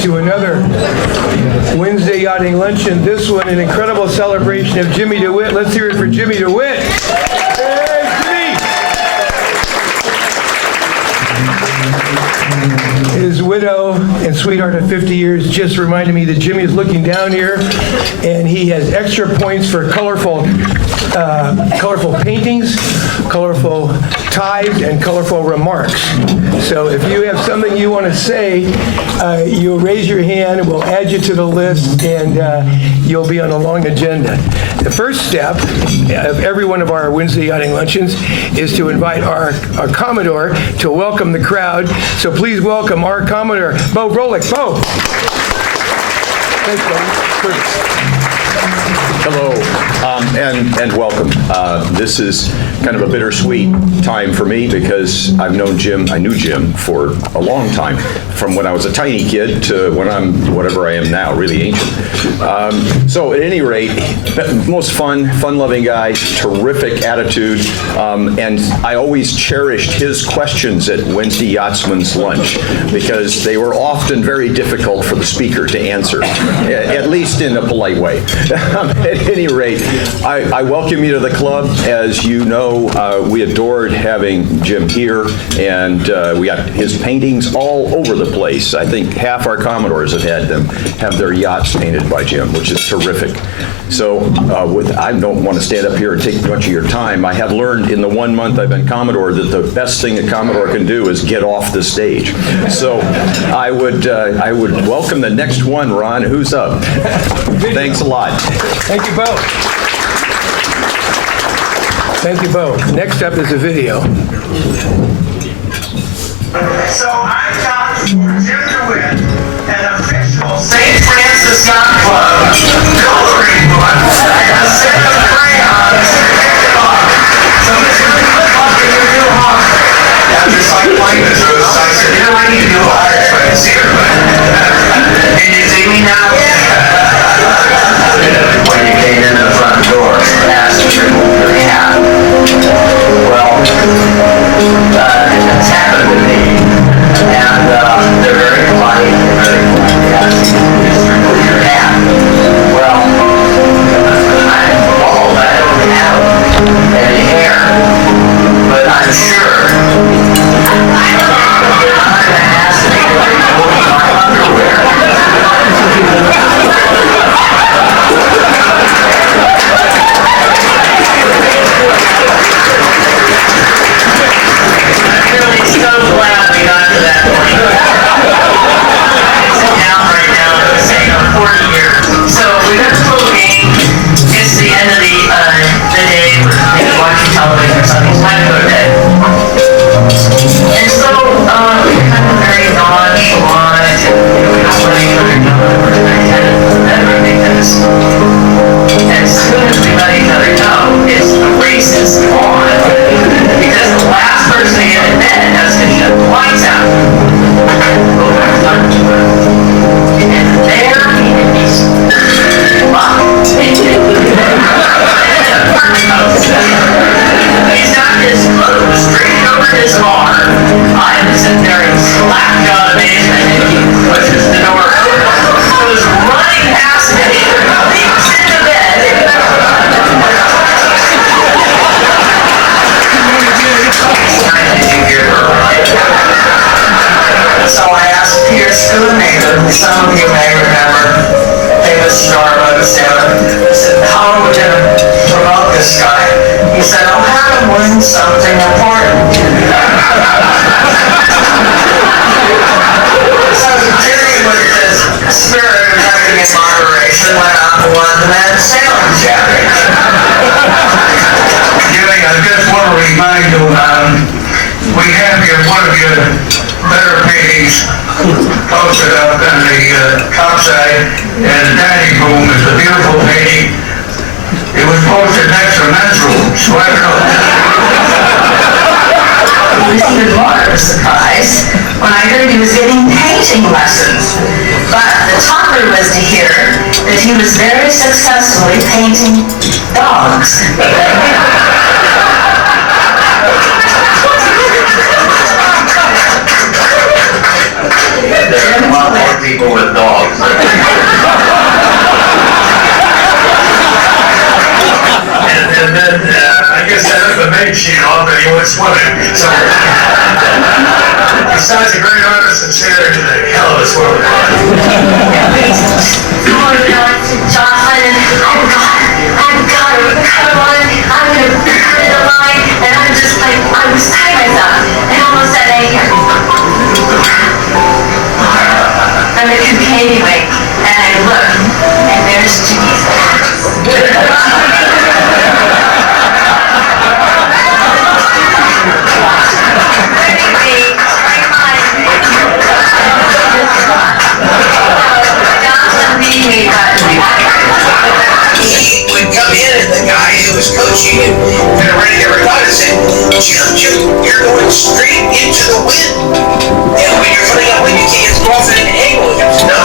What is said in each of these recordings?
to another Wednesday Yachting Luncheon. This one, an incredible celebration of Jimmy DeWitt. Let's hear it for Jimmy DeWitt. Hey, Jimmy! His widow and sweetheart of 50 years just reminded me that Jimmy is looking down here, and he has extra points for colorful paintings, colorful ties, and colorful remarks. So if you have something you want to say, you'll raise your hand, we'll add you to the list, and you'll be on a long agenda. The first step of every one of our Wednesday Yachting Luncheons is to invite our Commodore to welcome the crowd. So please welcome our Commodore, Bo Brolick. Bo. Thanks, Bo. Hello, and welcome. This is kind of a bittersweet time for me because I knew Jim for a long time, from when I was a tiny kid to when I'm whatever I am now, really ancient. So at any rate, most fun-loving guy, terrific attitude, and I always cherished his questions at Wednesday Yachtsman's lunch because they were often very difficult for the speaker to answer, at least in a polite way. At any rate, I welcome you to the club. As you know, we adored having Jim here, and we got his paintings all over the place. I think half our Commodores have their yachts painted by Jim, which is terrific. So I don't want to stand up here and take much of your time. I have learned in the 1 month I've been Commodore that the best thing a Commodore can do is get off the stage. So I would welcome the next one, Ron. Who's up? Thanks a lot. Thank you, Bo. Thank you, Bo. Next up is a video. So I've got for Jim DeWitt an official St. Francis Yacht Club coloring book and a set of crayons to pick it off. So it's going to put off in your new home. Yeah, just like playing the truth. I said, I need to do art so I can see everybody. Can you see me now? When you came in the front door, asked to remove your hat. Well, it's happened to me, and they're very polite, they ask you to just remove your hat. Well, I'm bald, I don't have any hair, but I'm sure I'm going to ask me to remove my underwear. Some of you may remember famous Starbucks sailor. I said, how are we going to promote this guy? He said, I'll have him win something important. So Jimmy, with his spirit of everything in moderation, went out and won the men's sailing championship. Jimmy, I just want to remind you, we have here one of your better paintings posted up on the topside, and the dining room is a beautiful painting. It was posted next to men's room, so I don't know. It was even more of a surprise when I heard he was getting painting lessons. But the topper was to hear that he was very successfully painting dogs. There are a lot more people with Besides a great artist and singer to the hell of a swell guy. Jocelyn, I've got one. I'm gonna put it in line, and I'm just like, I was tired myself, and almost said, hey, I'm a anyway, and I look, and there's Jimmy's He would come in and the guy who was coaching him kind of ready to retire said, Jim, you're going straight into the wind. And when you're putting up wind, you can't go off at an angle. He goes, no,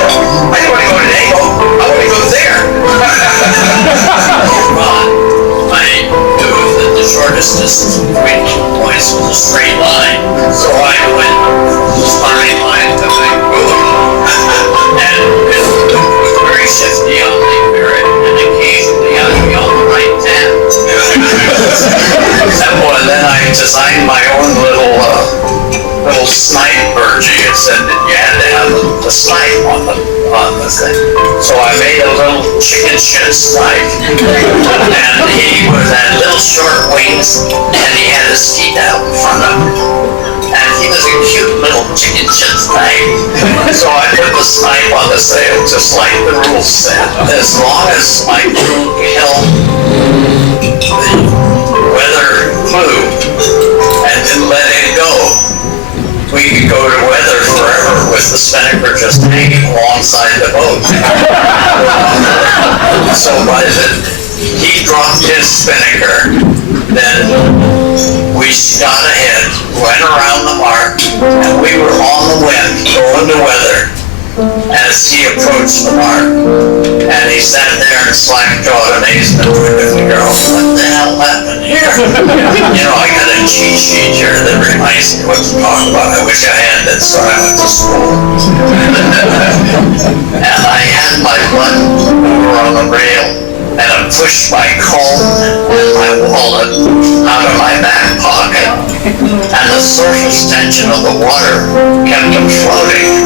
I don't want to go at an angle. I want to go there. Well, I knew that the shortest distance between 2 points was a straight line. So I went straight line to Vancouver. And it was very shifty on the mirror, and occasionally I'd be on the right hand. And then I designed my own little snipe burgee. It said that you had to have the snipe on the thing. So I made a little chicken shit snipe. And he had little short wings, and he had his feet out in front of him. And he was a cute little chicken shit snipe. So I put the snipe on the sail, just like the rules said. As long as my crew held the weather flew and didn't let it go, we could go to weather forever with the spinnaker just hanging alongside the boat. So he dropped his spinnaker, then we shot ahead, went around the mark, and we were on the wind, going to weather, as he approached the mark. And he sat there in slack-jawed amazement, figuring, what the hell happened here? You know, I got a cheat sheet here that reminds me what to talk about. I wish I had that, so I went to school. And I had my butt over on the rail, and I pushed my comb and my wallet out of my back pocket, and the surface tension of the water kept them floating,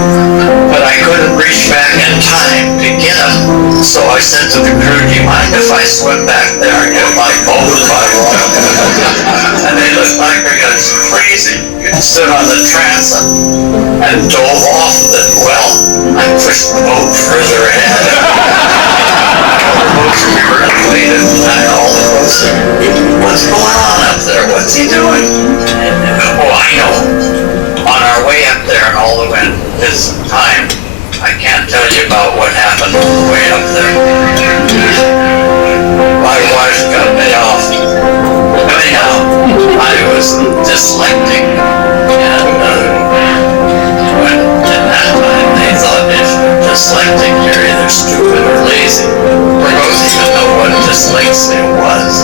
but I couldn't reach back in time to get them. So I said to the crew, do you mind if I swim back there and get my comb and my wallet? And they looked like I was crazy. Stood on the transom and dove off with it. Well, I pushed the boat further ahead. We were inflated, and all the boats said, what's going on up there? What's he doing? Oh, I know. On our way up there and all the wind is time. I can't tell you about what happened on the way up there. My wife got me off. Anyhow, I was dyslexic, and when at that time they thought if you're dyslexic, you're either stupid or lazy. Or both even know what dyslexia was.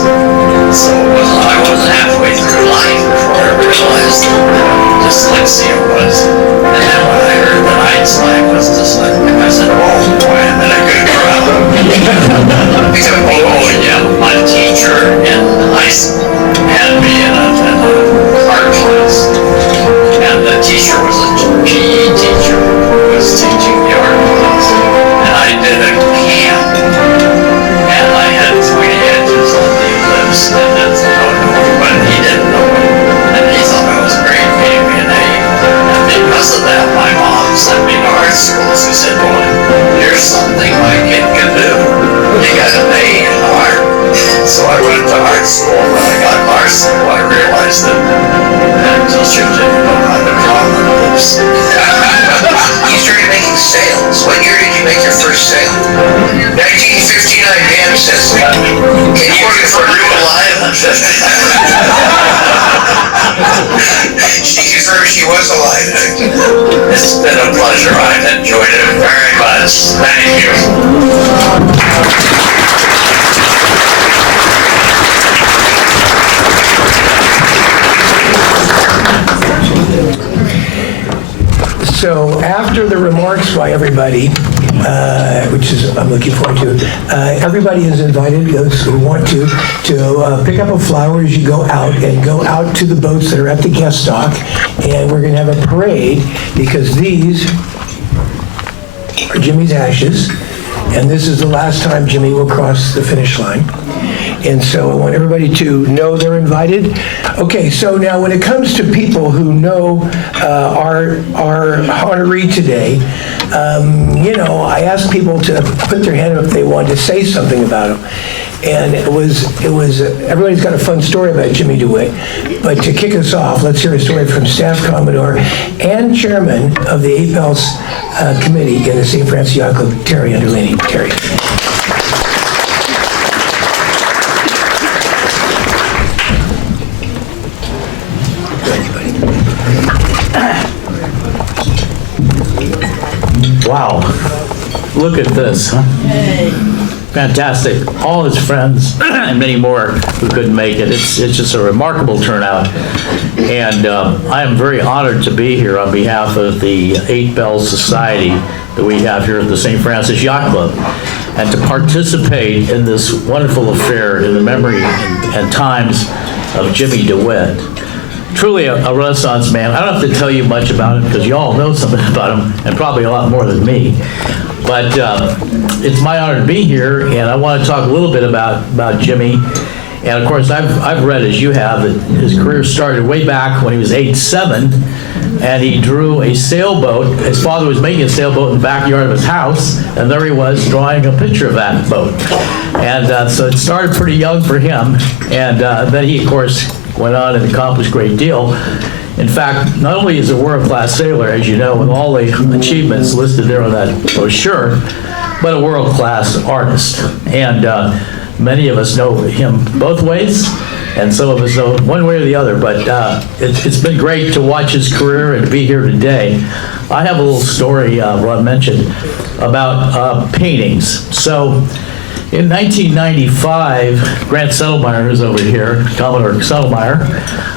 So I was halfway through life before I realized what dyslexia was. And then when I heard that Einstein was dyslexic, I said, oh boy, I'm in a good crowd. Oh yeah, my teacher in high school had me in a art class. And the teacher was a PE teacher who was teaching the art class. And I did a camp. And I had pointy edges on the ellipse, and that's but he didn't know it. And he thought I was great, gave me an A. And because of that, my mom sent me to art school. She said, boy, here's something my kid can do. He got an A in art. So I went to art school. When I got to art school, I realized that teacher didn't know how to draw the lips. You started making sales. What year did you make your first sale? 1959, Pam says. Can you work for a real alive? She confirmed she was alive. It's been a pleasure. I've enjoyed it very much. Thank you. So after the remarks by everybody, which is I'm looking forward to, everybody is invited, those who want to pick up a flower as you go out and go out to the boats that are at the guest dock, and we're going to have a parade tonight because these are Jimmy's ashes, and this is the last time Jimmy will cross the finish line. And so I want everybody to know they're invited. Okay, so now when it comes to people who know our honoree today, I asked people to put their hand up if they wanted to say something about him. And it was everybody's got a fun story about Jimmy DeWitt. But to kick us off, let's hear a story from Staff Commodore and Chairman of the 8 Bells Committee in the St. Francis Yacht Club, Terry Underlini. Terry. Wow, look at this, huh? Fantastic. All his friends and many more who couldn't make it. It's just a remarkable turnout. And I am very honored to be here on behalf of the 8 Bells Society that we have here at the St. Francis Yacht Club, and to participate in this wonderful affair in the memory and times of Jimmy DeWitt. Truly a Renaissance man. I don't have to tell you much about him because you all know something about him, and probably a lot more than me. But it's my honor to be here, and I want to talk a little bit about Jimmy. And of course, I've read, as you have, that his career started way back when he was age 7, and he drew a sailboat. His father was making a sailboat in the backyard of his house, and there he was drawing a picture of that boat. And so it started pretty young for him, and then he, of course, went on and accomplished a great deal. In fact, not only is he a world-class sailor, as you know, with all the achievements listed there on that brochure, but a world-class artist. And many of us know him both ways, and some of us know one way or the other, but it's been great to watch his career and to be here today. I have a little story, Ron mentioned, about paintings. So, in 1995, Grant Settlemeyer, who's over here, Commodore Settlemeyer,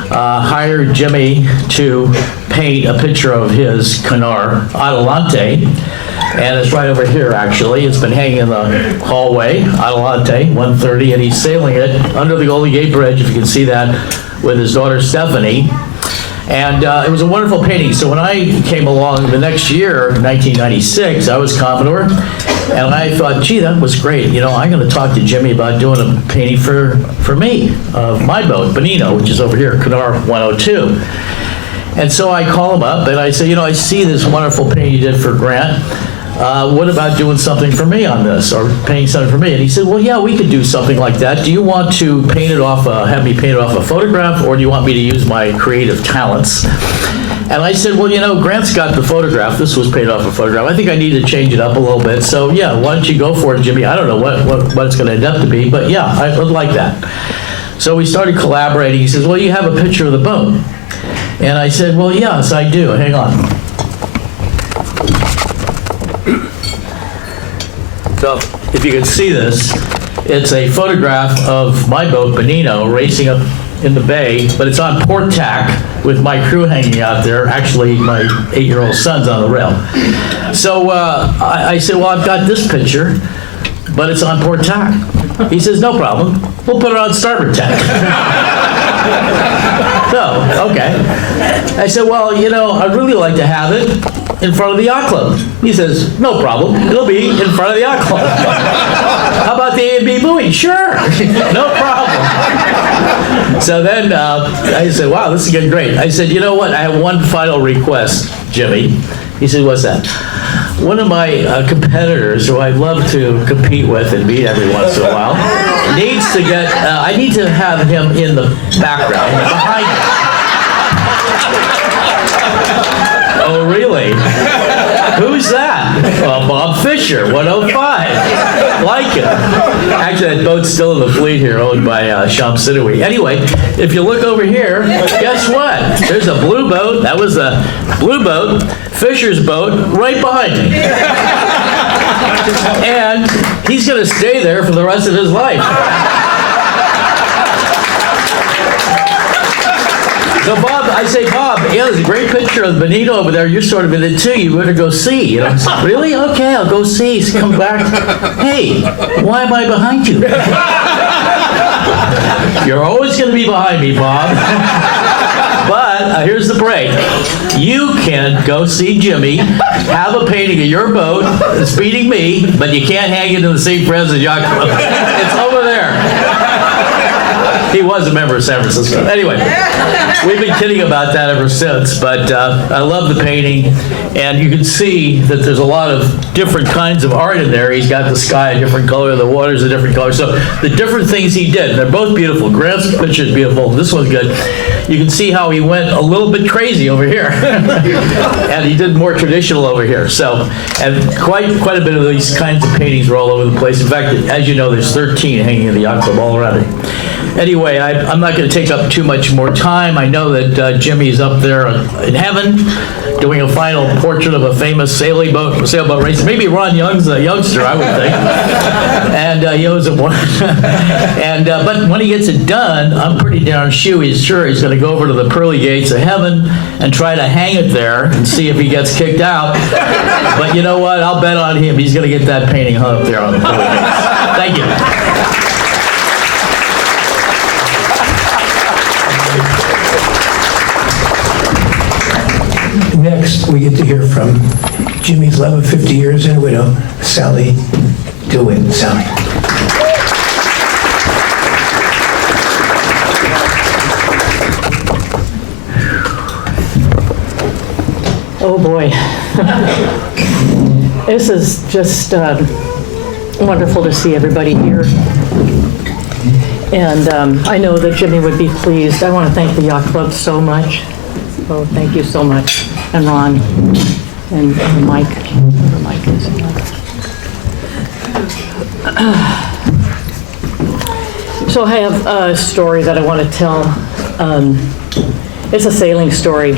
hired Jimmy to paint a picture of his Canar Adelante, and it's right over here, actually. It's been hanging in the hallway, Adelante, 130, and he's sailing it under the Golden Gate Bridge, if you can see that, with his daughter Stephanie. And it was a wonderful painting. So when I came along the next year, 1996, I was Commodore, and I thought, gee, that was great. I'm going to talk to Jimmy about doing a painting for me of my boat, Bonino, which is over here, Canar 102. And so I call him up, and I say, I see this wonderful painting you did for Grant. What about doing something for me on this, or painting something for me? And he said, well, yeah, we could do something like that. Do you want to paint it off, have me paint it off a photograph, or do you want me to use my creative talents? And I said, well, Grant's got the photograph. This was painted off a photograph. I think I need to change it up a little bit. So yeah, why don't you go for it, Jimmy? I don't know what it's going to end up to be, but yeah, I would like that. So we started collaborating. He says, well, you have a picture of the boat. And I said, well, yes, I do. Hang on. So if you can see this, it's a photograph of my boat, Bonino, racing up in the bay, but it's on port tack with my crew hanging out there. Actually, my 8-year-old son's on the rail. So I said, well, I've got this picture, but it's on port tack. He says, no problem. We'll put it on starboard tack. So, okay. I said, well, I'd really like to have it in front of the yacht club. He says, no problem. It'll be in front of the yacht club. How about the A&B buoy? Sure. No problem. So then I said, wow, this is getting great. I said, you know what? I have one final request, Jimmy. He said, what's that? One of my competitors, who I'd love to compete with and beat every once in a while, needs to get, I need to have him in the background, behind me. Oh, really? Who's that? Well, Bob Fisher, 105. Like it. Actually, that boat's still in the fleet here, owned by Shamsidui. Anyway, if you look over here, guess what? There's a blue boat. That was a blue boat, Fisher's boat, right behind me. And he's going to stay there for the rest of his life. So Bob, I say, Bob, yeah, there's a great picture of Bonino over there. You're sort of in it too. You better go see. Really? Okay, I'll go see. So come back. Hey, why am I behind you? You're always going to be behind me, Bob. But here's the break. You can go see Jimmy, have a painting of your boat that's beating me, but you can't hang it in the St. Francis Yacht Club. It's over there. He was a member of San Francisco. Anyway, we've been kidding about that ever since, but I love the painting, and you can see that there's a lot of different kinds of art in there. He's got the sky a different color, the water's a different color, so the different things he did, they're both beautiful. Grant's picture is beautiful. This one's good. You can see how he went a little bit crazy over here, and he did more traditional over here. So, and quite a bit of these kinds of paintings are all over the place. In fact, as you know, there's 13 hanging in the Yacht Club all around it. Anyway, I'm not going to take up too much more time. I know that Jimmy's up there in heaven doing a final portrait of a famous sailboat race. Maybe Ron Young's a youngster, I would think. And he owes him one. But when he gets it done, I'm pretty darn sure he's going to go over to the pearly gates of heaven and try to hang it there and see if he gets kicked out. But you know what? I'll bet on him. He's going to get that painting hung up there on the pearly gates. Thank you. Next, we get to hear from Jimmy's love of 50 years and widow, Sally DeWitt. Sally. Oh boy. This is just wonderful to see everybody here. And I know that Jimmy would be pleased. I want to thank the Yacht Club so much. Oh, thank you so much. And Ron and Mike. Whoever Mike is. So I have a story that I want to tell. It's a sailing story.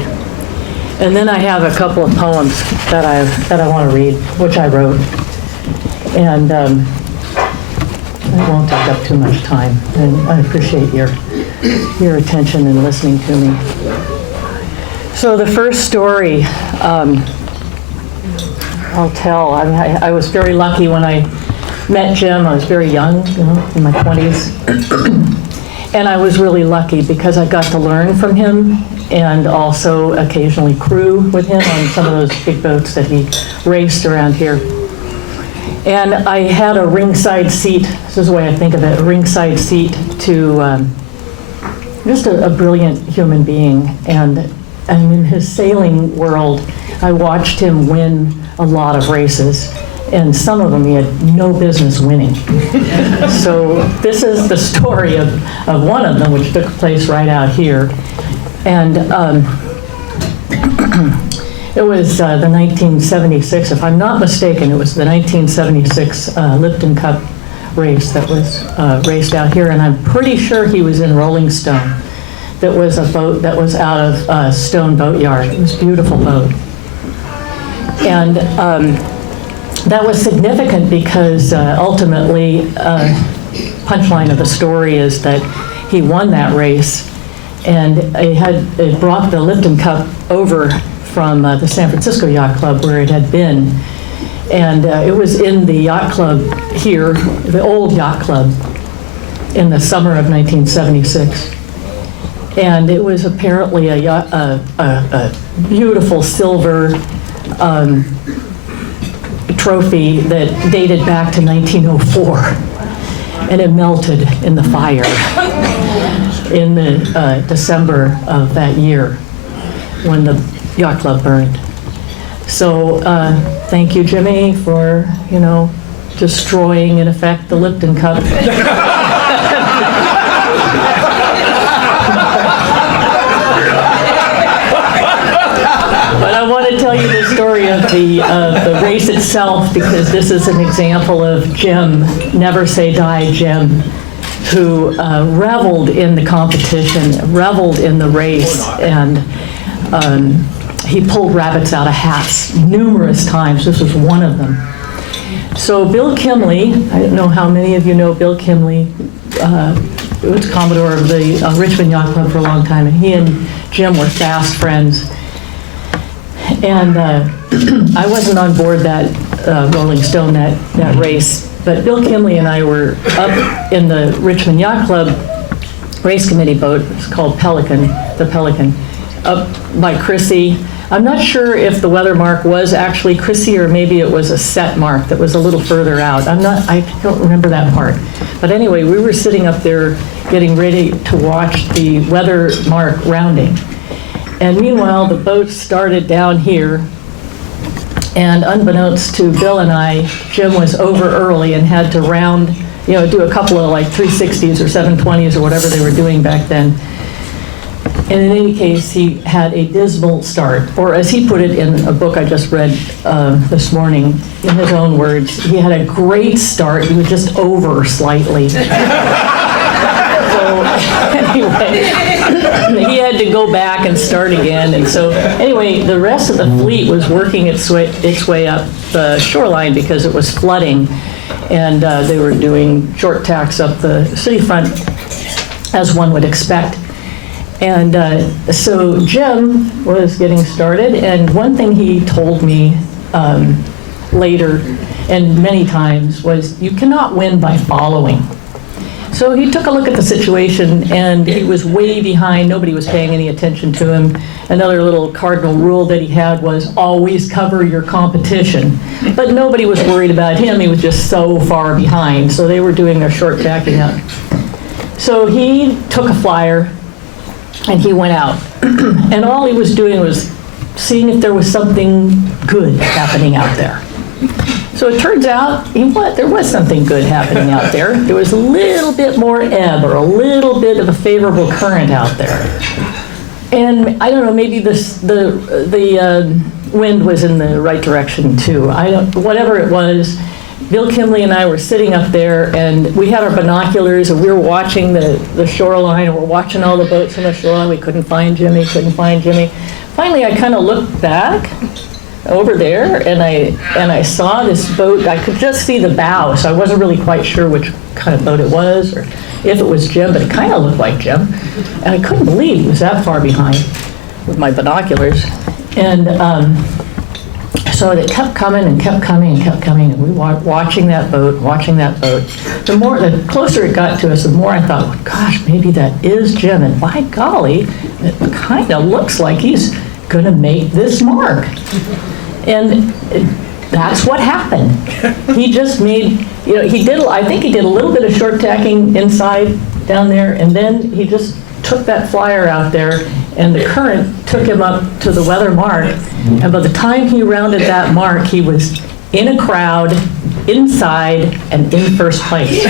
And then I have a couple of poems that I want to read, which I wrote. And it won't take up too much time. And I appreciate your attention and listening to me. So the first story I'll tell. I was very lucky when I met Jim. I was very young, in my 20s. And I was really lucky because I got to learn from him and also occasionally crew with him on some of those big boats that he raced around here. And I had a ringside seat, this is the way I think of it, a ringside seat to just a brilliant human being. And in his sailing world, I watched him win a lot of races. And some of them he had no business winning. So this is the story of one of them, which took place right out here. And it was the 1976, if I'm not mistaken, it was the 1976 Lipton Cup race that was raced out here. And I'm pretty sure he was in Rolling Stone. That was a boat that was out of Stone Boat Yard. It was a beautiful boat. And that was significant because ultimately, punchline of the story is that he won that race, and it brought the Lipton Cup over from the San Francisco Yacht Club where it had been, and it was in the Yacht Club here, the old Yacht Club, in the summer of 1976, and it was apparently a beautiful silver trophy that dated back to 1904, and it melted in the fire in the December of that year when the Yacht Club burned. So thank you, Jimmy, for destroying in effect the Lipton Cup. But I want to tell you the story of the race itself, because this is an example of Jim, never say die Jim, who reveled in the competition, reveled in the race, and he pulled rabbits out of hats numerous times. This was one of them. So Bill Kimley, I don't know how many of you know Bill Kimley, was Commodore of the Richmond Yacht Club for a long time, and he and Jim were fast friends. And I wasn't on board that Rolling Stone, that race, but Bill Kimley and I were up in the Richmond Yacht Club race committee boat. It's called the Pelican, up by Chrissy. I'm not sure if the weather mark was actually Chrissy or maybe it was a set mark that was a little further out. I don't remember that part. But anyway, we were sitting up there getting ready to watch the weather mark rounding. And meanwhile, the boat started down here. And unbeknownst to Bill and I, Jim was over early and had to round, do a couple of like 360s or 720s or whatever they were doing back then. And in any case, he had a dismal start, or as he put it in a book I just read this morning, in his own words, he had a great start, he was just over slightly. So anyway, he had to go back and start again. And so anyway, the rest of the fleet was working its way up the shoreline because it was flooding. And they were doing short tacks up the city front, as one would expect. And so Jim was getting started, and one thing he told me later, and many times, was you cannot win by following. So he took a look at the situation, and he was way behind. Nobody was paying any attention to him. Another little cardinal rule that he had was always cover your competition. But nobody was worried about him. He was just so far behind. So they were doing their short tacking up. So he took a flyer, and he went out. And all he was doing was seeing if there was something good happening out there. So it turns out there was something good happening out there. There was a little bit more ebb or a little bit of a favorable current out there. And I don't know, maybe the wind was in the right direction too. Whatever it was, Bill Kimley and I were sitting up there, and we had our binoculars, and we were watching the shoreline, and we're watching all the boats on the shoreline. We couldn't find Jimmy. Finally, I kind of looked back over there, and I saw this boat. I could just see the bow, so I wasn't really quite sure which kind of boat it was, or if it was Jim, but it kind of looked like Jim. And I couldn't believe he was that far behind with my binoculars. And so it kept coming and kept coming and kept coming, and we were watching that boat. The closer it got to us, the more I thought, well, gosh, maybe that is Jim, and by golly, it kind of looks like he's going to make this mark. And that's what happened. He just made, I think he did a little bit of short tacking inside down there, and then he just took that flyer out there, and the current took him up to the weather mark. And by the time he rounded that mark, he was in a crowd, inside, and in first place.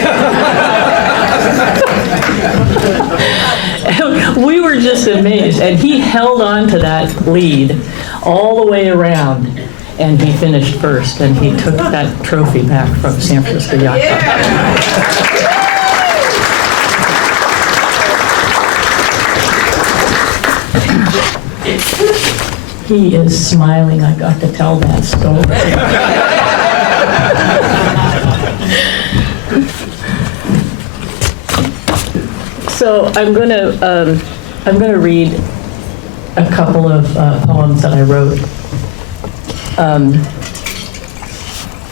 We were just amazed, and he held on to that lead all the way around, and he finished first, and he took that trophy back from San Francisco Yacht Club. He is smiling. I got to tell that story. So I'm going to read a couple of poems that I wrote.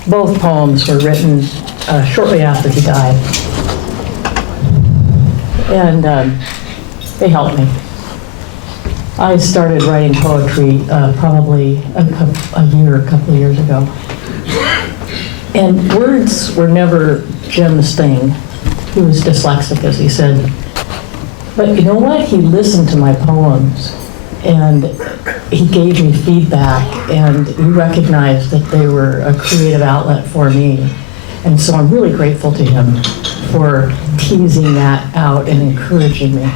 Both poems were written shortly after he died, and they helped me. I started writing poetry probably a couple of years ago. And words were never Jim's thing. He was dyslexic, as he said. But you know what? He listened to my poems, and he gave me feedback, and he recognized that they were a creative outlet for me. And so I'm really grateful to him for teasing that out and encouraging me.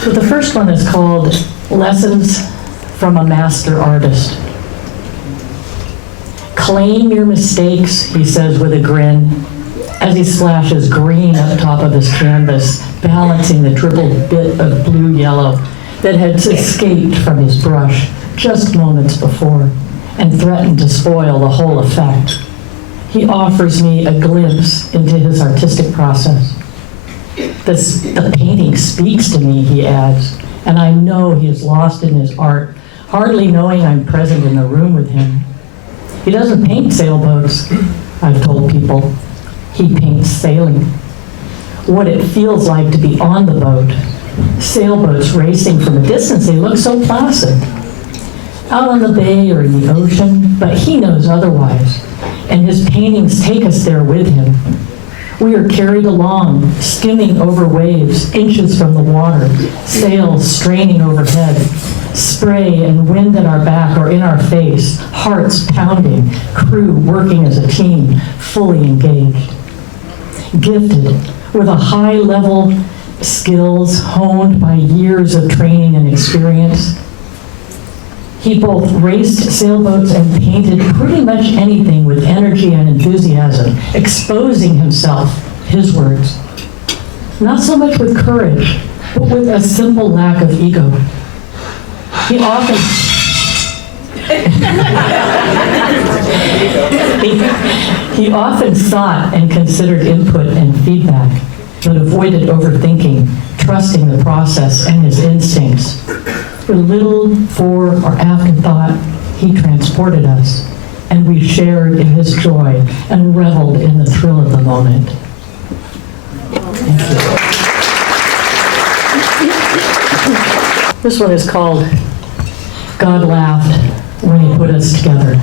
So the first one is called Lessons from a Master Artist. Claim your mistakes, he says with a grin, as he splashes green on top of his canvas, balancing the dribbled bit of blue-yellow that had escaped from his brush just moments before and threatened to spoil the whole effect. He offers me a glimpse into his artistic process. The painting speaks to me, he adds, and I know he is lost in his art, hardly knowing I'm present in the room with him. He doesn't paint sailboats, I've told people. He paints sailing. what it feels like to be on the boat. Sailboats racing from a distance, they look so placid. Out on the bay or in the ocean, but he knows otherwise, and his paintings take us there with him. We are carried along, skimming over waves, inches from the water, sails straining overhead, spray and wind at our back or in our face, hearts pounding, crew working as a team, fully engaged. Gifted with a high-level skills honed by years of training and experience, he both raced sailboats and painted pretty much anything with energy and enthusiasm, exposing himself, his words. Not so much with courage, but with a simple lack of ego. He often he often sought and considered input and feedback, but avoided overthinking, trusting the process and his instincts. With little fore or afterthought, he transported us, and we shared in his joy and reveled in the thrill of the moment. Thank you. This one is called God Laughed When He Put Us Together.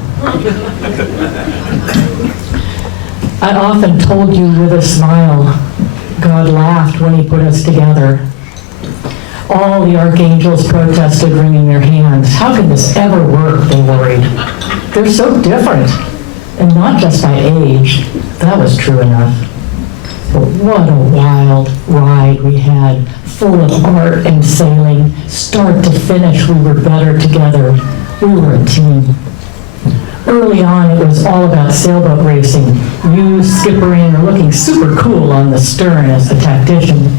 I often told you with a smile, God laughed when He put us together. All the archangels protested, wringing their hands. How can this ever work, they worried. They're so different, and not just by age. That was true enough. But what a wild ride we had, full of art and sailing. Start to finish, we were better together. We were a team. Early on, it was all about sailboat racing, you skippering or looking super cool on the stern as the tactician.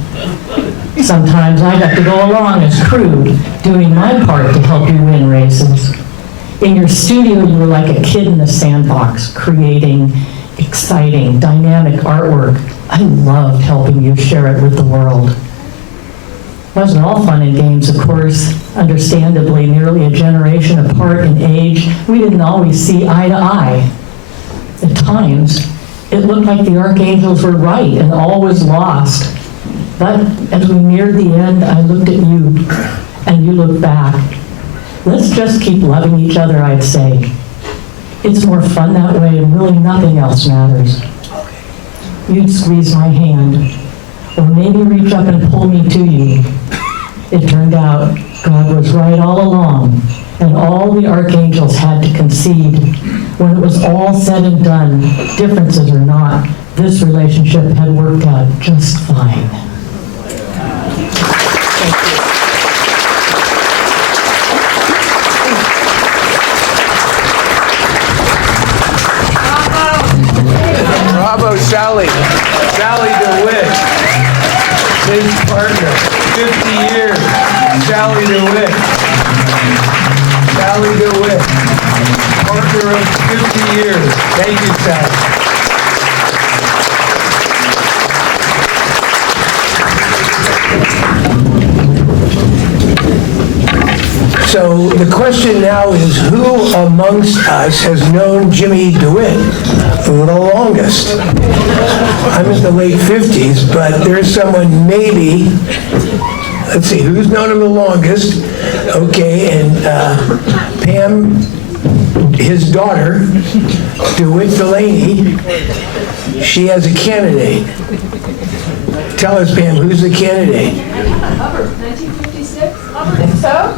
Sometimes I got to go along as crew, doing my part to help you win races. In your studio, you were like a kid in a sandbox, creating exciting, dynamic artwork. I loved helping you share it with the world. It wasn't all fun and games, of course. Understandably, nearly a generation apart in age, we didn't always see eye to eye. At times, it looked like the archangels were right and all was lost. But as we neared the end, I looked at you, and you looked back. Let's just keep loving each other, I'd say. It's more fun that way, and really nothing else matters. You'd squeeze my hand, or maybe reach up and pull me to you. It turned out God was right all along, and all the archangels had to concede. When it was all said and done, differences or not, this relationship had worked out just fine. Bravo, Sally. Sally DeWitt, his partner, 50 years. Sally DeWitt. Sally DeWitt, partner of 50 years. Thank you, Sally. So the question now is, who amongst us has known Jimmy DeWitt the longest? I'm in the late 50s, but there's someone maybe, let's see, who's known him the longest? Okay, and Pam, his daughter, DeWitt Delaney, she has a candidate. Tell us, Pam, who's the candidate? Hubbard, 1956? Hubbard, so?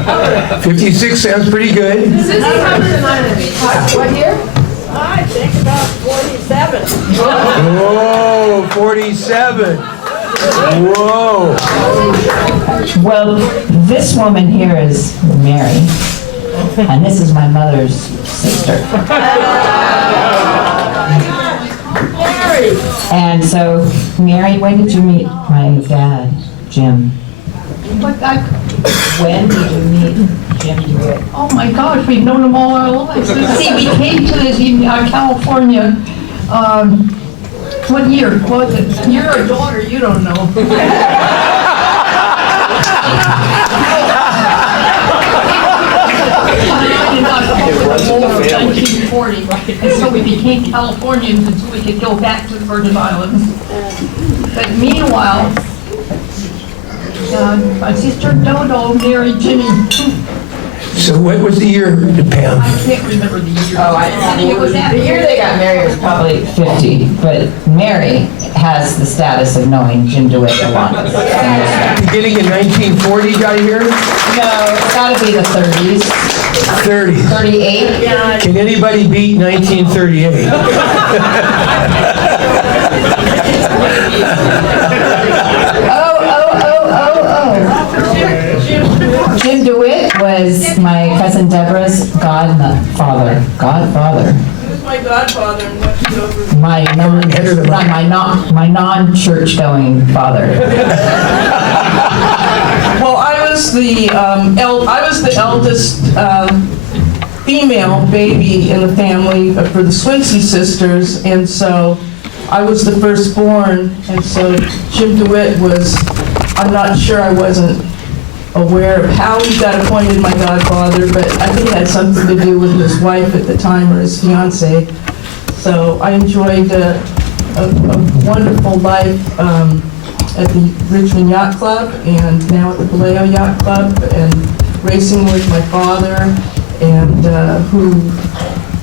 Hubbard. 56 sounds pretty good. Susie Hubbard, what year? I think about 47. Whoa, 47. Whoa. Well, this woman here is Mary, and this is my mother's sister. And so, Mary, when did you meet my dad, Jim? When did you meet Jim DeWitt? Oh my gosh, we've known him all our lives. See, we came to this California, what year was it? You're a daughter, you don't know. War of 1940, and so we became Californians until we could go back to the Virgin Islands. But meanwhile, my sister Dodo married Jimmy. So what was the year, Pam? I can't remember the year. Oh, I think it was that the year they got married was probably 50, but Mary has the status of knowing Jim DeWitt the longest. Beginning in 1940, got here? No, it's gotta be the 30s, 30. 38. Can anybody beat 1938? Jim DeWitt was my cousin Deborah's godfather. Who's my godfather and what's he over? My non-church going father. Well, I was the eldest female baby in the family for the Swinson sisters, and so I was the firstborn, and so Jim DeWitt was, I'm not sure, I wasn't aware of how he got appointed my godfather, but I think it had something to do with his wife at the time, or his fiance. So I enjoyed a wonderful life at the Richmond Yacht Club, and now at the Vallejo Yacht Club, and racing with my father, and who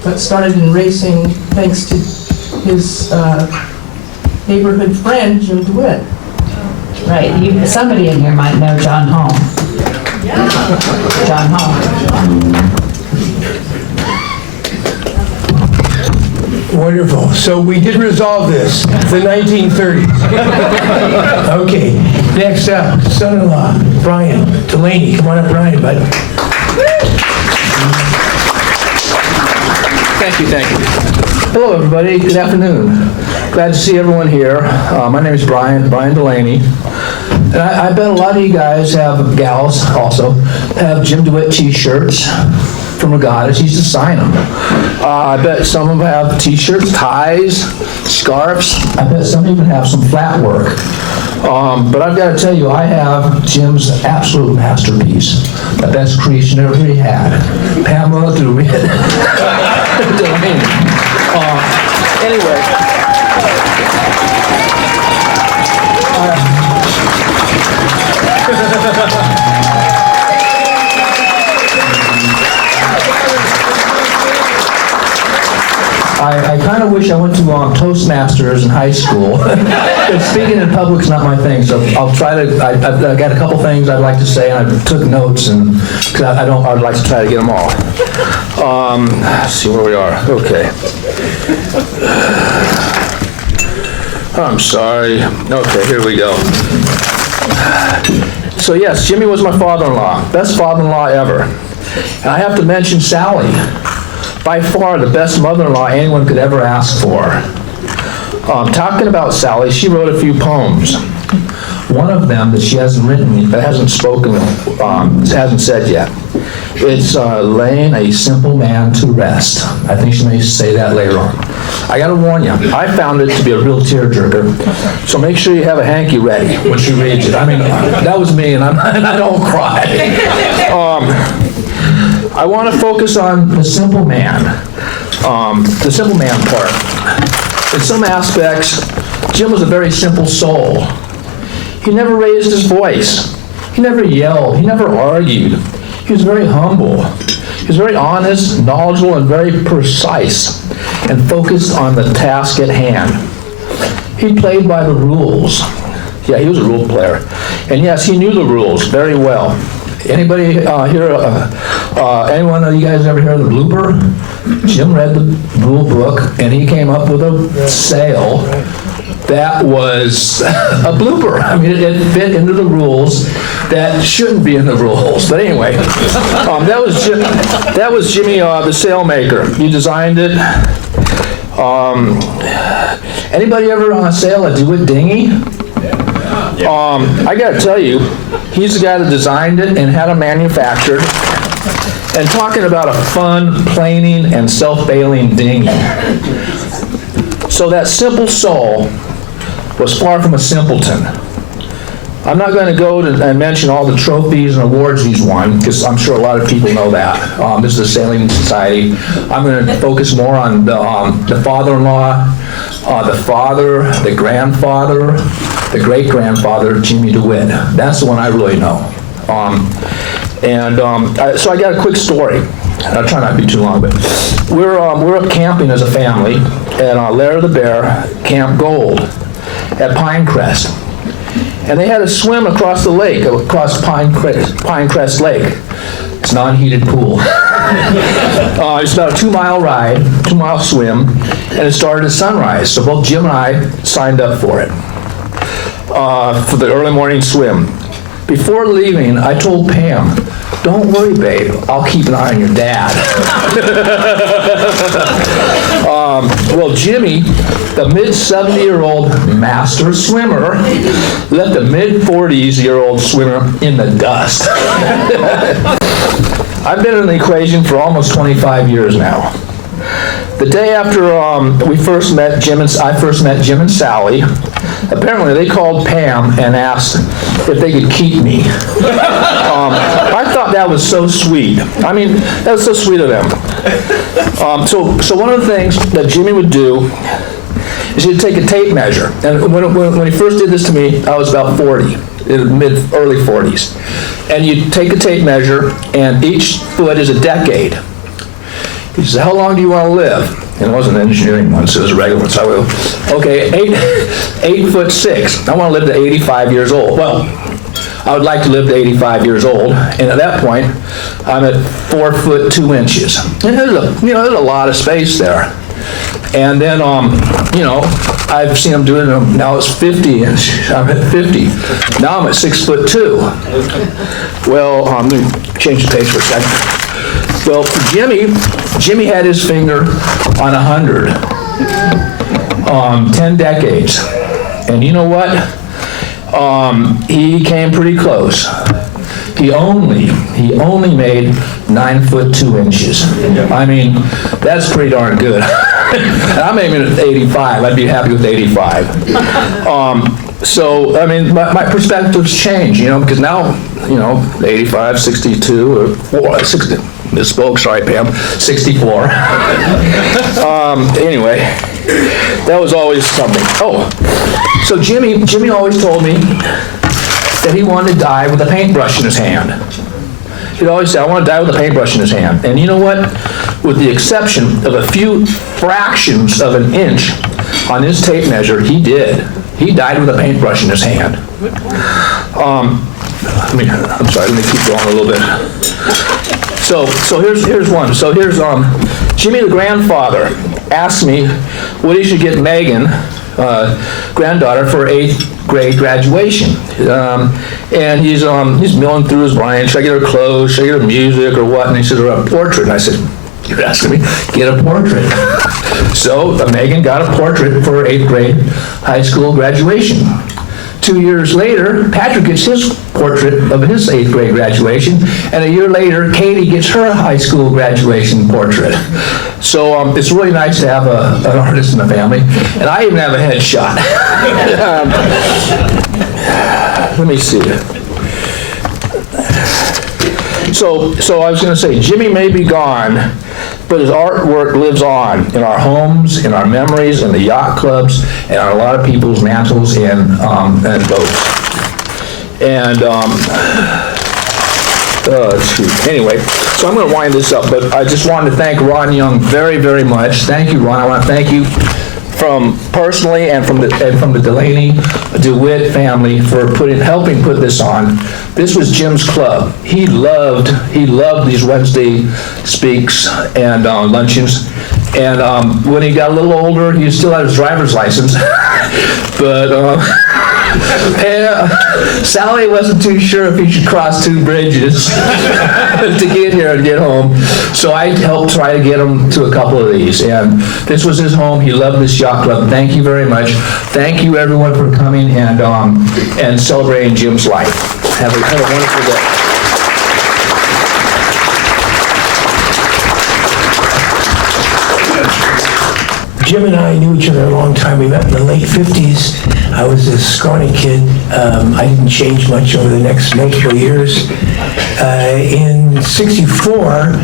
got started in racing thanks to his neighborhood friend, Jim DeWitt. Right, somebody in here might know John Holm. John Holm. Wonderful. So we did resolve this, the 1930s. Okay, next up, son-in-law, Brian Delaney. Come on up, Brian, bud. Thank you. Hello, everybody. Good afternoon. Glad to see everyone here. My name is Brian Delaney. And I bet a lot of you guys have, gals also, have Jim DeWitt t-shirts from Regattas. He used to sign them. I bet some of them have t-shirts, ties, scarves. I bet some even have some flat work. But I've got to tell you, I have Jim's absolute masterpiece. The best creation ever he had. Pamela DeWitt. Anyway. I kind of wish I went to Toastmasters in high school. Speaking in public's not my thing, so I'll try to. I've got a couple things I'd like to say, and I took notes, and because I'd like to try to get them all. Let's see where we are. Okay. I'm sorry. Okay, here we go. So yes, Jimmy was my father-in-law. Best father-in-law ever. And I have to mention Sally. By far the best mother-in-law anyone could ever ask for. Talking about Sally, she wrote a few poems. One of them that she hasn't written, that hasn't spoken, hasn't said yet. It's laying a simple man to rest. I think she may say that later on. I gotta warn you, I found it to be a real tearjerker, so make sure you have a hanky ready when she reads it. I mean, that was me, and I don't cry. I want to focus on the simple man part. In some aspects, Jim was a very simple soul. He never raised his voice. He never yelled. He never argued. He was very humble. He was very honest, knowledgeable, and very precise, and focused on the task at hand. He played by the rules. Yeah, he was a rule player. And yes, he knew the rules very well. Anybody here, anyone of you guys ever heard of the blooper? Jim read the rule book, and he came up with a sail that was a blooper. I mean, it fit into the rules that shouldn't be in the rules. But anyway, that was Jimmy, the sailmaker. He designed it. Anybody ever sail a DeWitt dinghy? I gotta tell you, he's the guy that designed it and had it manufactured. And talking about a fun, planing, and self-bailing dinghy. So that simple soul was far from a simpleton. I'm not going to go and mention all the trophies and awards he's won, because I'm sure a lot of people know that. This is a sailing society. I'm going to focus more on the father-in-law, the father, the grandfather, the great-grandfather of Jimmy DeWitt. That's the one I really know. So I got a quick story. I'll try not to be too long, but we're up camping as a family at Lair of the Bear, Camp Gold at Pinecrest. And they had a swim across the lake, across Pinecrest Lake. It's a non-heated pool. It's about a 2-mile ride, 2-mile swim, and it started at sunrise. So both Jim and I signed up for it, for the early morning swim. Before leaving, I told Pam, "Don't worry, babe, I'll keep an eye on your dad." Well, Jimmy, the mid-70-year-old master swimmer, left a mid-40s-year-old swimmer in the dust. I've been in the equation for almost 25 years now. The day after I first met Jim and Sally, apparently they called Pam and asked if they could keep me. I thought that was so sweet. I mean, that was so sweet of them. So one of the things that Jimmy would do is he'd take a tape measure. And when he first did this to me, I was about 40, early 40s. And you'd take a tape measure, and each foot is a decade. He said, "How long do you want to live?" And it wasn't an engineering one, so it was a regular one. So I would, okay, 8'6". I want to live to 85 years old. Well, I would like to live to 85 years old, and at that point, I'm at 4'2". And there's a lot of space there. And then, I've seen them do it, now it's 50, and I'm at 50. Now I'm at 6'2". Well, let me change the page for a second. Well, Jimmy had his finger on 100, 10 decades. And you know what? He came pretty close. He only made 9'2". I mean, that's pretty darn good. I'm aiming at 85. I'd be happy with 85. So, I mean, my perspectives change, because now, 85, 62, or 60. Misspoke, sorry, Pam. 64. Anyway, that was always something. Oh, so Jimmy always told me that he wanted to die with a paintbrush in his hand. He'd always say, "I want to die with a paintbrush in his hand." And you know what? With the exception of a few fractions of an inch on his tape measure, he did. He died with a paintbrush in his hand. I'm sorry, let me keep going a little bit. So here's one. So here's Jimmy the grandfather asked me what he should get Megan, granddaughter, for 8th grade graduation. And he's milling through his mind. Should I get her clothes? Should I get her music or what? And he said, "Or a portrait." And I said, "You're asking me? Get a portrait." So Megan got a portrait for her 8th grade high school graduation. 2 years later, Patrick gets his portrait of his 8th grade graduation, and a year later, Katie gets her high school graduation portrait. So it's really nice to have an artist in the family, and I even have a headshot. Let me see. So I was going to say, Jimmy may be gone, but his artwork lives on in our homes, in our memories, in the yacht clubs, and on a lot of people's mantles and boats. And anyway, so I'm going to wind this up, but I just wanted to thank Ron Young very, very much. Thank you, Ron. I want to thank you personally and from the Delaney DeWitt family for helping put this on. This was Jim's club. He loved these Wednesday speaks and luncheons. And when he got a little older, he still had his driver's license. But Sally wasn't too sure if he should cross 2 bridges to get here and get home. So I helped try to get him to a couple of these. And this was his home. He loved this yacht club. Thank you very much. Thank you, everyone, for coming and celebrating Jim's life. Have a wonderful day. Jim and I knew each other a long time. We met in the late 50s. I was a scrawny kid. I didn't change much over the next multiple years. In 64,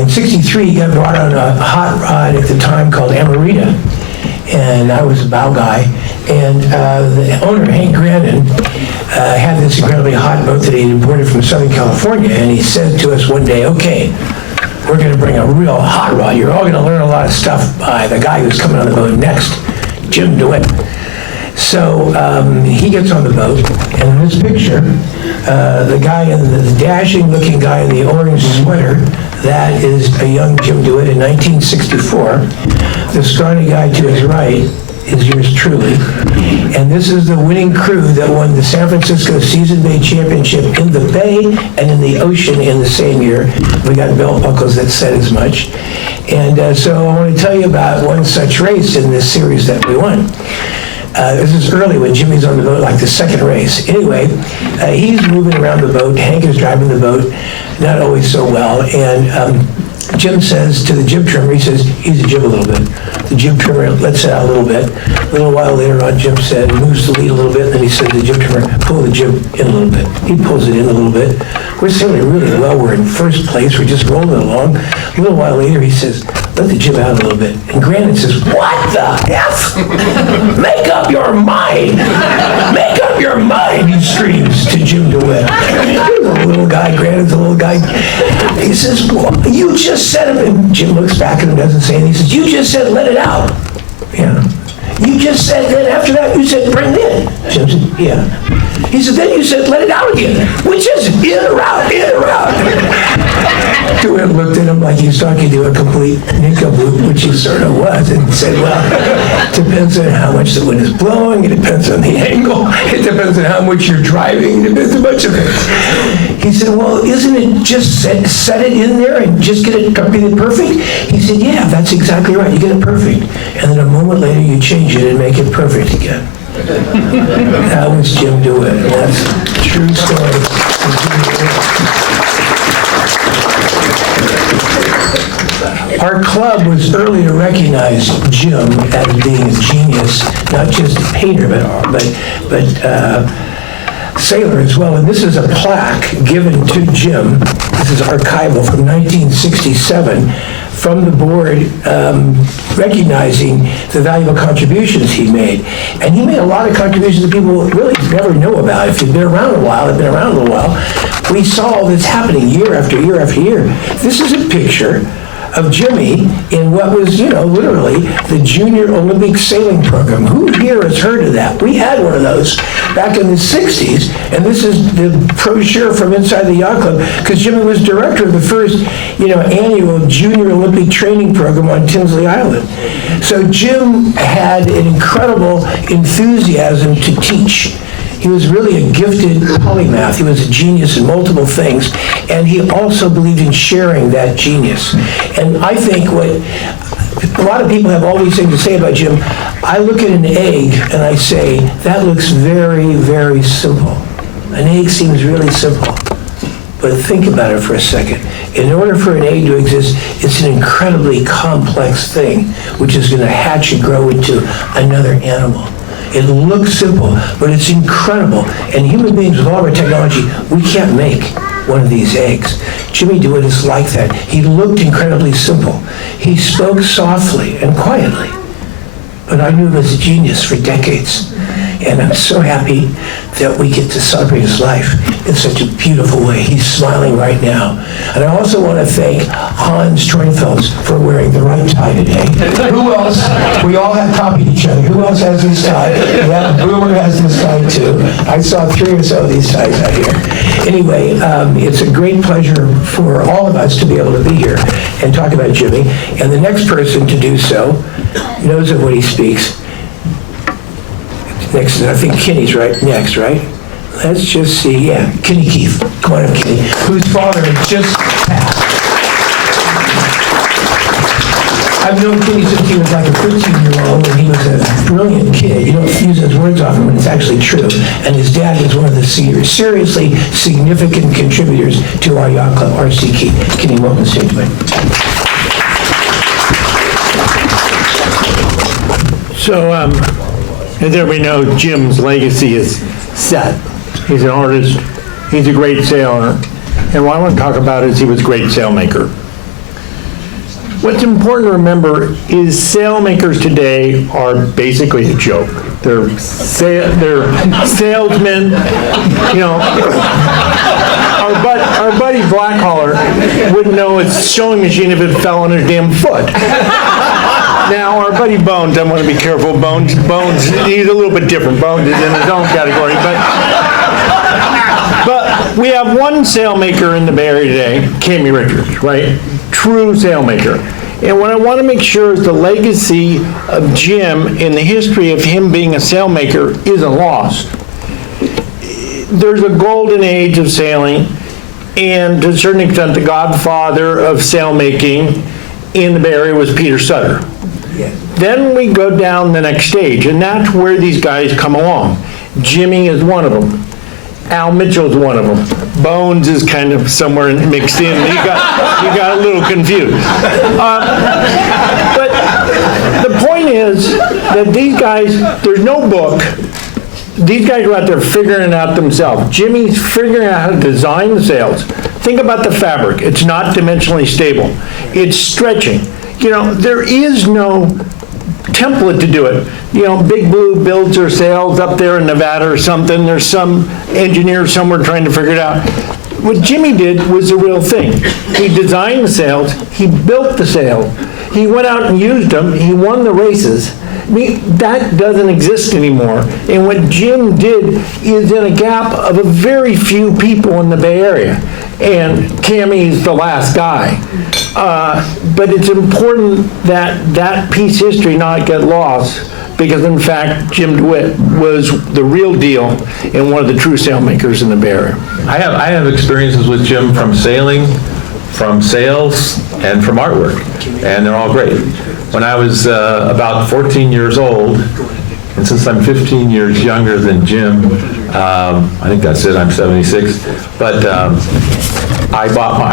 in 63, he got brought on a hot rod at the time called Amarita. And I was a bow guy. And the owner, Hank Grannon, had this incredibly hot boat that he had imported from Southern California, and he said to us one day, okay, we're going to bring a real hot rod. You're all going to learn a lot of stuff by the guy who's coming on the boat next, Jim DeWitt. So he gets on the boat, and in this picture, the guy in the dashing-looking guy in the orange sweater, that is a young Jim DeWitt in 1964. The scrawny guy to his right is yours truly. And this is the winning crew that won the San Francisco Season Bay Championship in the Bay and in the ocean in the same year. We got belt buckles that said as much. And so I want to tell you about one such race in this series that we won. This is early when Jimmy's on the boat, like the second race. Anyway, he's moving around the boat. Hank is driving the boat, not always so well. And Jim says to the jib trimmer, he says, ease the jib a little bit. The jib trimmer lets it out a little bit. A little while later on, Jim said, moves the lead a little bit, and then he said to the jib trimmer, pull the jib in a little bit. He pulls it in a little bit. We're sailing really well. We're in first place. We're just rolling along. A little while later, he says, let the jib out a little bit. And Grannon says, what the F? Make up your mind. Make up your mind, he screams to Jim DeWitt. He's a little guy. Grannon's a little guy. He says, well, you just said it. And Jim looks back at him, doesn't say anything. He says, you just said let it out. Yeah. You just said, then after that, you said bring it in. Jim said, yeah. He said, then you said let it out again. Which is it? In or out? In or out? DeWitt looked at him like he was talking to a complete nincompoop, which he sort of was, and said, well, it depends on how much the wind is blowing, it depends on the angle, it depends on how much you're driving, it depends on a bunch of things. He said, well, isn't it just set it in there and just get it perfect? He said, yeah, that's exactly right, you get it perfect. And then a moment later, you change it and make it perfect again. That was Jim DeWitt, and that's a true story of Jim DeWitt. Our club was early to recognize Jim as being a genius, not just a painter, but sailor as well. And this is a plaque given to Jim. This is archival from 1967 from the board recognizing the valuable contributions he made. And he made a lot of contributions that people really never know about. If you've been around a while, they've been around a little while, we saw all this happening year after year after year. This is a picture of Jimmy in what was, literally the Junior Olympic Sailing Program. Who here has heard of that? We had one of those back in the 60s, and this is the brochure from inside the Yacht Club, because Jimmy was director of the first, annual Junior Olympic Training Program on Tinsley Island. So Jim had an incredible enthusiasm to teach. He was really a gifted polymath. He was a genius in multiple things, and he also believed in sharing that genius. And I think what a lot of people have all these things to say about Jim. I look at an egg and I say, that looks very, very simple. An egg seems really simple. But think about it for a second. In order for an egg to exist, it's an incredibly complex thing, which is going to hatch and grow into another animal. It looks simple, but it's incredible. And human beings, with all of our technology, we can't make one of these eggs. Jimmy DeWitt is like that. He looked incredibly simple. He spoke softly and quietly, but I knew him as a genius for decades. And I'm so happy that we get to celebrate his life in such a beautiful way. He's smiling right now. And I also want to thank Hans Troinfelds for wearing the right tie today. Who else? We all have copied each other. Who else has this tie? Yeah, Boomer has this tie too. I saw 3 or so of these ties out here. Anyway, it's a great pleasure for all of us to be able to be here and talk about Jimmy. And the next person to do so knows of what he speaks. Next, I think Kenny's next, right? Let's just see, yeah, Kenny Keefe. Come on up, Kenny, whose father just passed. I've known Kenny since he was like a 13-year-old, and he was a brilliant kid. You don't use his words often, but it's actually true. And his dad was one of the seriously significant contributors to our Yacht Club, RC Keefe. Kenny, welcome to stage, buddy. So, as everybody knows, Jim's legacy is set. He's an artist, he's a great sailor, and what I want to talk about is he was a great sailmaker. what's important to remember is sailmakers today are basically a joke. They're salesmen, you know. Our buddy Blackhaller wouldn't know it's a sewing machine if it fell on his damn foot. Now, our buddy Bones, I want to be careful, Bones, he's a little bit different. Bones is in his own category, but we have one sailmaker in the Bay Area today, Cammy Richards, right? True sailmaker. And what I want to make sure is the legacy of Jim and the history of him being a sailmaker isn't lost. There's a golden age of sailing, and to a certain extent, the godfather of sailmaking in the Bay Area was Peter Sutter. Then we go down the next stage, and that's where these guys come along. Jimmy is one of them. Al Mitchell is one of them. Bones is kind of somewhere mixed in. He got a little confused. But the point is that these guys, there's no book. These guys are out there figuring it out themselves. Jimmy's figuring out how to design the sails. Think about the fabric. It's not dimensionally stable. It's stretching. You know, there is no template to do it. You know, Big Blue builds their sails up there in Nevada or something. There's some engineer somewhere trying to figure it out. What Jimmy did was the real thing. He designed the sails. He built the sails. He went out and used them. He won the races. That doesn't exist anymore. And what Jim did is in a gap of a very few people in the Bay Area. And Cammy's the last guy. But it's important that that piece of history not get lost, because in fact, Jim DeWitt was the real deal and one of the true sailmakers in the Bay Area. I have experiences with Jim from sailing, from sales, and from artwork, and they're all great. When I was about 14 years old, and since I'm 15 years younger than Jim, I think that's it, I'm 76, but I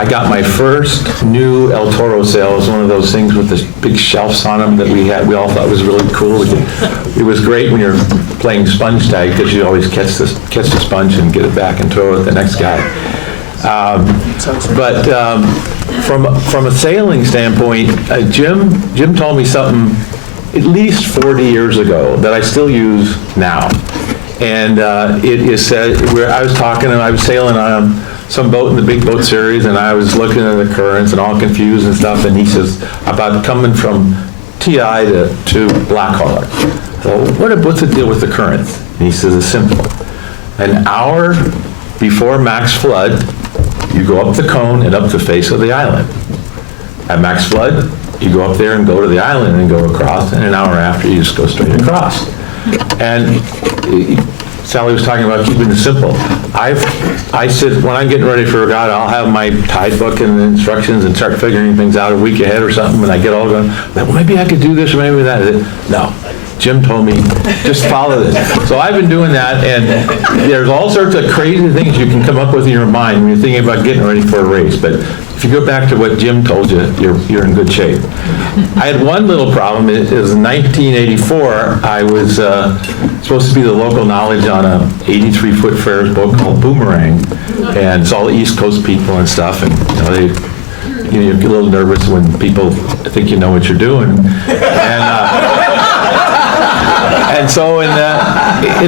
got my first new El Toro sail. It was one of those things with the big shelves on them that we all thought was really cool. It was great when you're playing sponge tag, because you always catch the sponge and get it back and throw it at the next guy. From a sailing standpoint, Jim told me something at least 40 years ago that I still use now. And it is said, I was sailing on some boat in the big boat series, and I was looking at the currents and all confused and stuff, and he says about coming from TI to Blackhaller. So what's the deal with the currents? And he says it's simple. An hour before max flood, you go up the cone and up the face of the island. At max flood, you go up there and go to the island and go across, and an hour after, you just go straight across. And Sally was talking about keeping it simple. I said, when I'm getting ready for regatta, I'll have my tide book and the instructions and start figuring things out a week ahead or something, and I get all going, well, maybe I could do this or maybe that. No. Jim told me, just follow this. So I've been doing that, and there's all sorts of crazy things you can come up with in your mind when you're thinking about getting ready for a race. But if you go back to what Jim told you, you're in good shape. I had one little problem. It was in 1984. I was supposed to be the local knowledge on a 83-foot Ferris boat called Boomerang, and it's all East Coast people and stuff, and you get a little nervous when people think you know what you're doing. And so in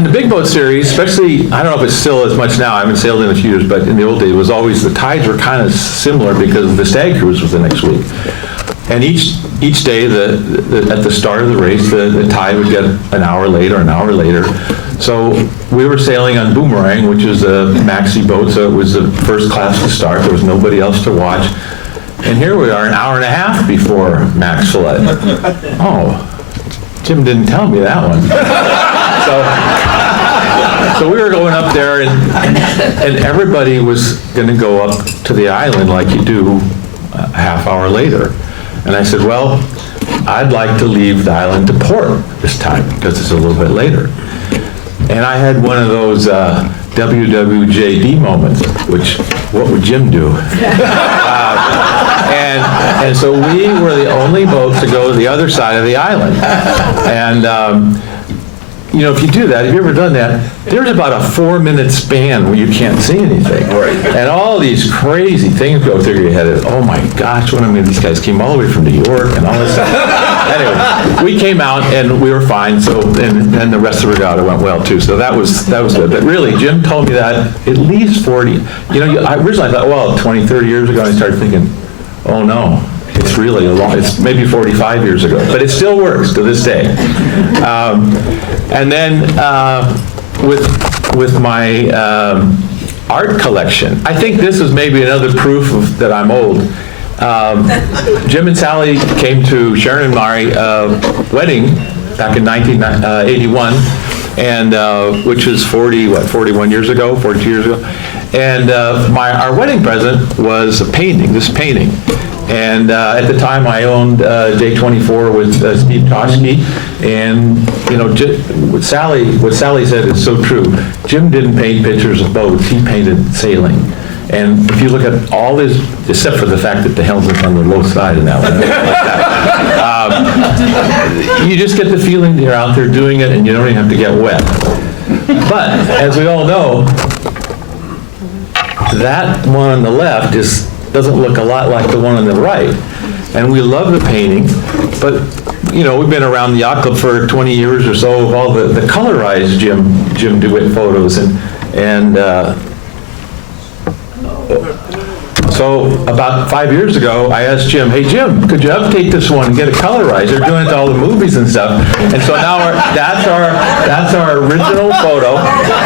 the big boat series, especially, I don't know if it's still as much now, I haven't sailed in a few years, but in the old days, it was always, the tides were kind of similar because the stag cruise was the next week. And each day, at the start of the race, the tide would get an hour late or an hour later. So we were sailing on Boomerang, which is a maxi boat, so it was the first class to start. There was nobody else to watch. And here we are, an hour and a half before max flood. Oh. Jim didn't tell me that one. So we were going up there, and everybody was going to go up to the island like you do a half hour later. And I said, well, I'd like to leave the island to port this time because it's a little bit later. And I had one of those WWJD moments, which, what would Jim do? And so we were the only boat to go to the other side of the island. And you know, if you do that, have you ever done that? There's about a 4-minute span where you can't see anything. Right. And all these crazy things go through your head. Oh my gosh, these guys came all the way from New York and all this stuff. Anyway, we came out and we were fine, so, and the rest of the regatta went well too, so that was good. But really, Jim told me that at least 40, you know, I originally thought, well, 20, 30 years ago, I started thinking, oh no, it's really a long, it's maybe 45 years ago, but it still works to this day. And then with my art collection, I think this is maybe another proof that I'm old. Jim and Sally came to Sharon and my wedding back in 1981, and which is 41 years ago, 42 years ago. And our wedding present was a painting, this painting. And at the time, I owned J24 with Steve Toshke, and you know, what Sally said is so true. Jim didn't paint pictures of boats; he painted sailing. And if you look at all his, except for the fact that the helmet's on the low side in that one, like that, you just get the feeling that you're out there doing it, and you don't even have to get wet. But as we all know, that one on the left doesn't look a lot like the one on the right. And we love the painting, but you know, we've been around the Yacht Club for 20 years or so of all the colorized Jim DeWitt photos, and so about 5 years ago, I asked Jim, hey Jim, could you update this one and get it colorized? They're doing it to all the movies and stuff. And so now that's our original photo,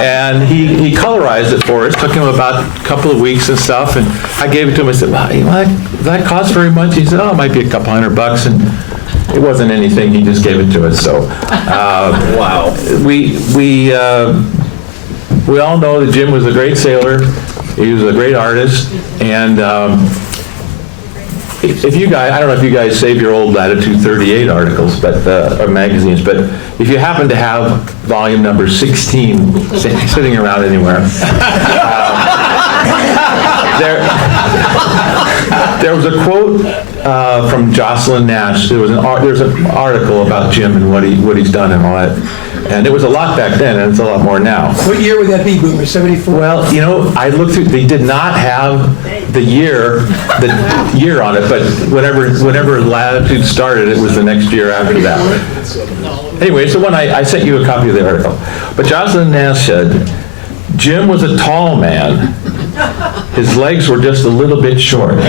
and he colorized it for us. Took him about a couple of weeks and stuff, and I gave it to him. I said, well, you know, that cost very much? He said, oh, it might be a couple $100, and it wasn't anything. He just gave it to us. So wow. We all know that Jim was a great sailor. He was a great artist, and if you guys, I don't know if you guys save your old Latitude 38 articles, but or magazines, but if you happen to have volume number 16 sitting around anywhere, there was a quote from Jocelyn Nash. There's an article about Jim and what he's done and all that. And it was a lot back then, and it's a lot more now. What year would that be, Boomer? 74? Well, you know, I looked through, they did not have the year on it, but whenever Latitude started, it was the next year after that. Anyway, so when I sent you a copy of the article. But Jocelyn Nash said, Jim was a tall man. His legs were just a little bit short.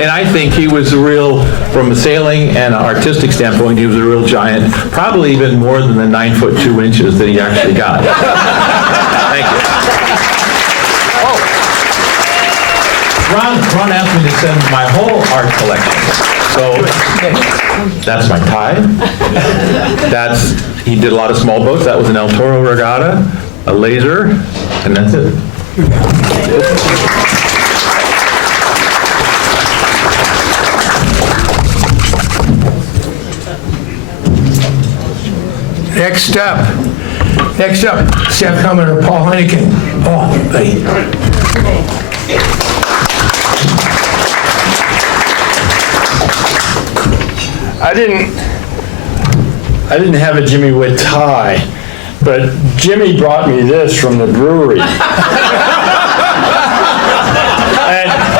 And I think he was a real, from a sailing and an artistic standpoint, he was a real giant, probably even more than the 9 foot 2 inches that he actually got. Thank you. Ron asked me to send my whole art collection. So that's my tie. He did a lot of small boats. That was an El Toro regatta, a laser, and that's it. Next up, staff commenter Paul Heineken. Paul, buddy. I didn't have a Jimmy DeWitt tie, but Jimmy brought me this from the brewery.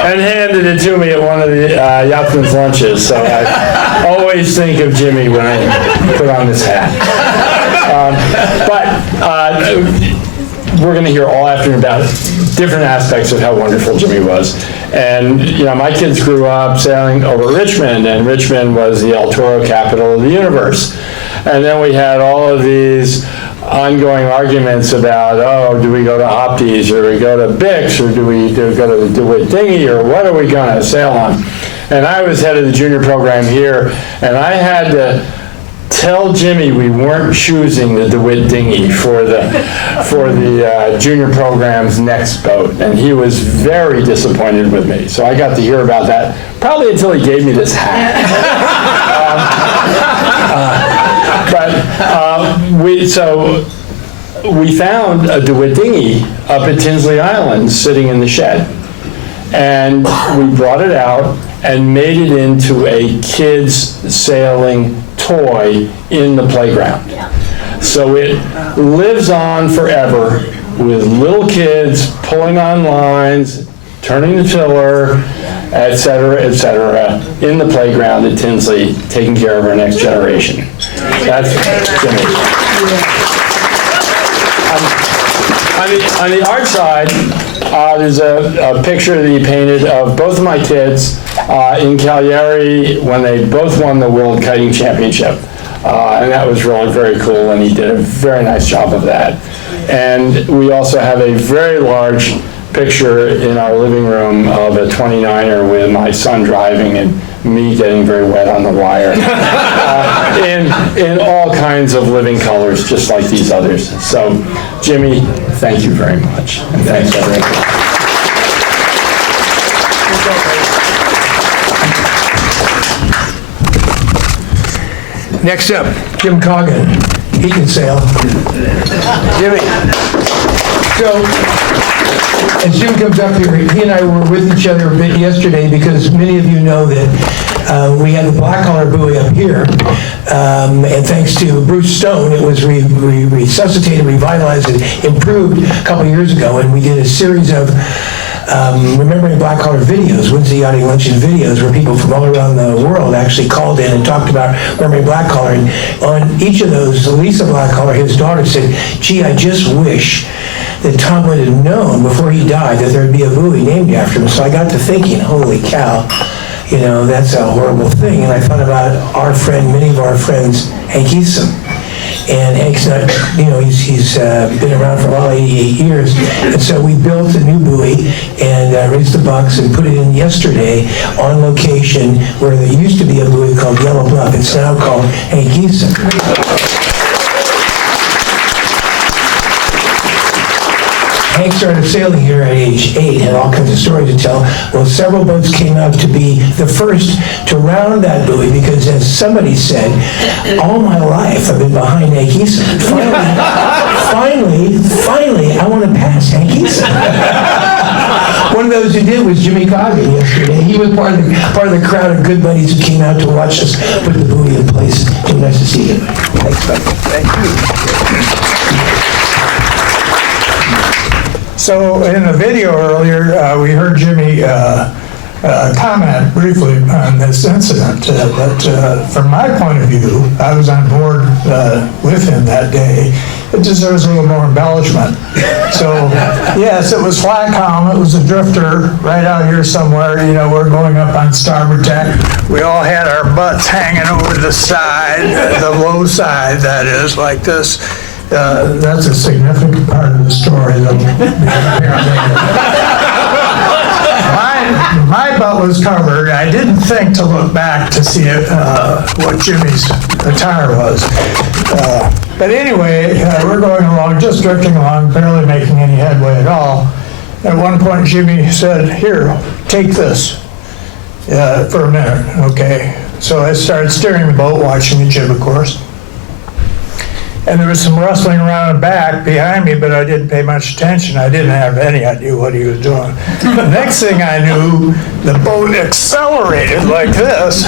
And handed it to me at one of the yachtsman's lunches, so I always think of Jimmy when I put on this hat. But we're going to hear all afternoon about different aspects of how wonderful Jimmy was. And, you know, my kids grew up sailing over Richmond, and Richmond was the El Toro capital of the universe. And then we had all of these ongoing arguments about, oh, do we go to Opties, or do we go to Bix, or do we go to the DeWitt Dinghy, or what are we going to sail on? And I was head of the junior program here, and I had to tell Jimmy we weren't choosing the DeWitt Dinghy for the junior program's next boat, and he was very disappointed with me. So I got to hear about that probably until he gave me this hat. We found a DeWitt Dinghy up at Tinsley Island sitting in the shed. and we brought it out and made it into a kids sailing toy in the playground. So it lives on forever with little kids pulling on lines, turning the tiller, et cetera, in the playground at Tinsley, taking care of our next generation. That's Jimmy. On the art side, there's a picture that he painted of both of my kids in Cagliari when they both won the World Kiting Championship. And that was really very cool, and he did a very nice job of that. And we also have a very large picture in our living room of a 29er with my son driving and me getting very wet on the wire. In all kinds of living colors, just like these others. So, Jimmy, thank you very much. And thanks, everyone. Next up, Jim Coggin. He can sail. Jimmy. So, as Jim comes up here, he and I were with each other a bit yesterday because many of you know that we had the black collar buoy up here, and thanks to Bruce Stone, it was resuscitated, revitalized, and improved a couple of years ago, and we did a series of Remembering Black Collar videos, Wednesday Yachting Luncheon videos, where people from all around the world actually called in and talked about Remembering Black Collar. And on each of those, Lisa Black Collar, his daughter, said, gee, I just wish that Tom would have known before he died that there'd be a buoy named after him. So I got to thinking, holy cow, you know, that's a horrible thing. And I thought about our friend, many of our friends, Hank Eastham. And Hank's not, you know, he's been around for about 88 years. And so we built a new buoy and raised the bucks and put it in yesterday on location where there used to be a buoy called Yellow Bluff. It's now called Hank Eastham. Hank started sailing here at age 8, had all kinds of stories to tell. Well, several boats came out to be the first to round that buoy because, as somebody said, all my life I've been behind Hank Eastham. Finally, I want to pass Hank Eastham. One of those who did was Jimmy Coggin yesterday. He was part of the crowd of good buddies who came out to watch us put the buoy in place. Jim, nice to see you. Thanks, buddy. Thank you. So in the video earlier, we heard Jimmy comment briefly on this incident, but from my point of view, I was on board with him that day. It deserves a little more embellishment. So yes, it was flat calm. It was a drifter right out here somewhere. You know, we're going up on starboard tack. We all had our butts hanging over the side, the low side, that is, like this. That's a significant part of the story, though. My butt was covered. I didn't think to look back to see what Jimmy's attire was. But anyway, we're going along, just drifting along, barely making any headway at all. At one point, Jimmy said, "Here, take this for a minute," okay? So I started steering the boat, watching the jib, of course. And there was some rustling around the back behind me, but I didn't pay much attention. I didn't have any idea what he was doing. The next thing I knew, the boat accelerated like this,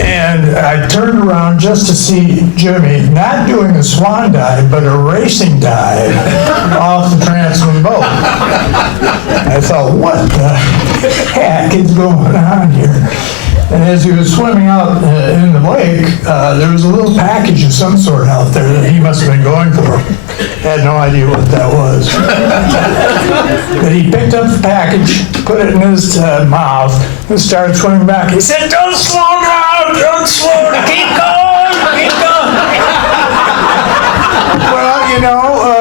and I turned around just to see Jimmy not doing a swan dive, but a racing dive off the transom boat. I thought, what the heck is going on here? And as he was swimming out in the lake, there was a little package of some sort out there that he must have been going for. Had no idea what that was. But he picked up the package, put it in his mouth, and started swimming back. He said, "Don't slow down, don't slow down, keep going, keep going." Well, you know,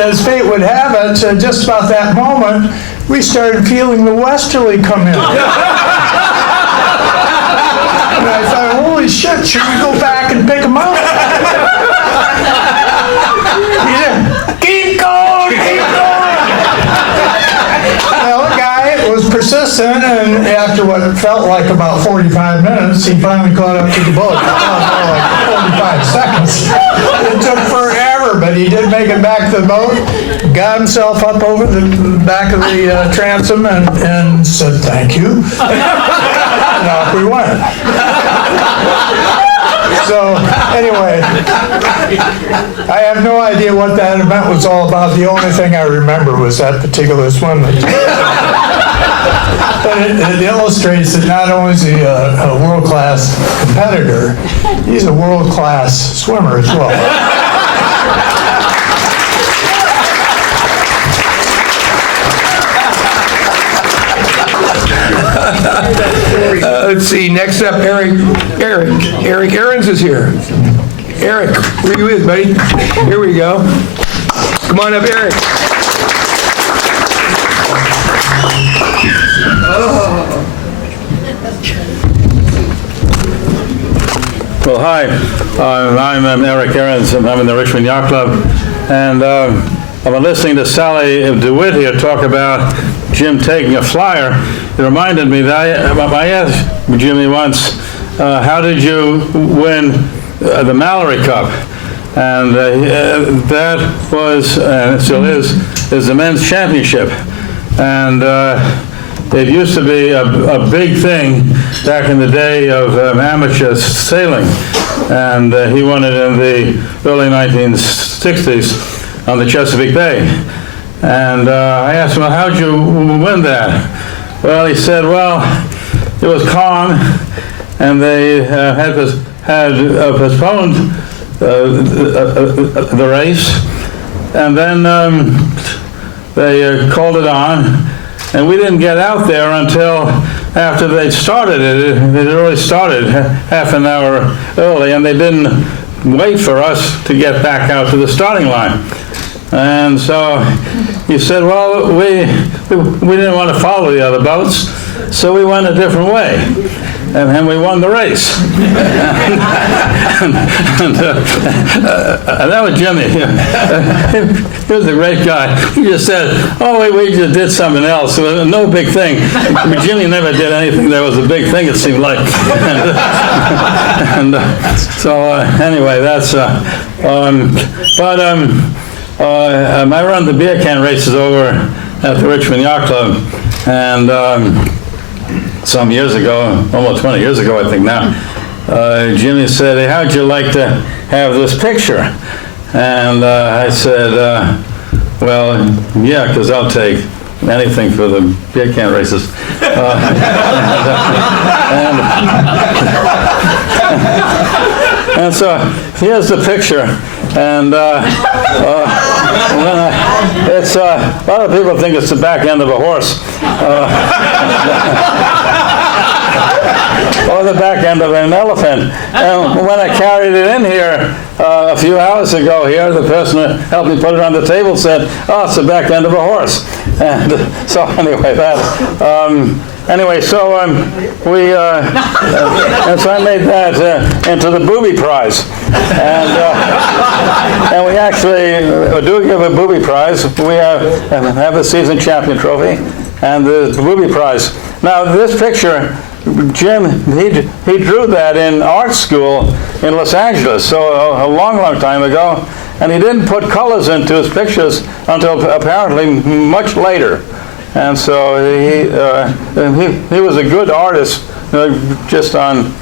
as fate would have it, just about that moment, we started feeling the westerly come in. And I thought, holy shit, should we go back and pick him up? He said, keep going, keep going. Well, the guy was persistent, and after what felt like about 45 minutes, he finally caught up to the boat. Like 45 seconds. It took forever, but he did make it back to the boat, got himself up over the back of the transom and said, "Thank you." And off we went. So, anyway, I have no idea what that event was all about. The only thing I remember was that particular swim. But it illustrates that not only is he a world-class competitor, he's a world-class swimmer as well. Let's see, next up, Eric Aarons is here. Eric, where you is, buddy? Here we go. Come on up, Eric. Well, hi, I'm Eric Aarons. I'm in the Richmond Yacht Club, and I've been listening to Sally DeWitt here talk about Jim taking a flyer. It reminded me that I asked Jimmy once, how did you win the Mallory Cup? And that was, and still is the men's championship. And it used to be a big thing back in the day of amateur sailing. And he won it in the early 1960s on the Chesapeake Bay. And I asked him, well, how'd you win that? Well, he said, well, it was calm, and they had postponed the race, and then they called it on, and we didn't get out there until after they'd started it. It had already started half an hour early, and they didn't wait for us to get back out to the starting line. And so he said, well, we didn't want to follow the other boats, so we went a different way. And we won the race. and that was Jimmy. He was a great guy. He just said, oh, we just did something else. It was no big thing. Jimmy never did anything that was a big thing, it seemed like. So anyway, that's... I run the beer can races over at the Richmond Yacht Club, and some years ago, almost 20 years ago, I think now, Jimmy said, hey, how'd you like to have this picture? And I said, well, yeah, because I'll take anything for the beer can races. And so here's the picture, and it's a lot of people think it's the back end of a horse, or the back end of an elephant. And when I carried it in here a few hours ago here, the person who helped me put it on the table said, oh, it's the back end of a horse. And so anyway, so and so I made that into the booby prize, and we actually do give a booby prize. We have a season champion trophy and the booby prize. Now this picture, Jim, he drew that in art school in Los Angeles, so a long time ago, and he didn't put colors into his pictures until apparently much later. And so he was a good artist, just on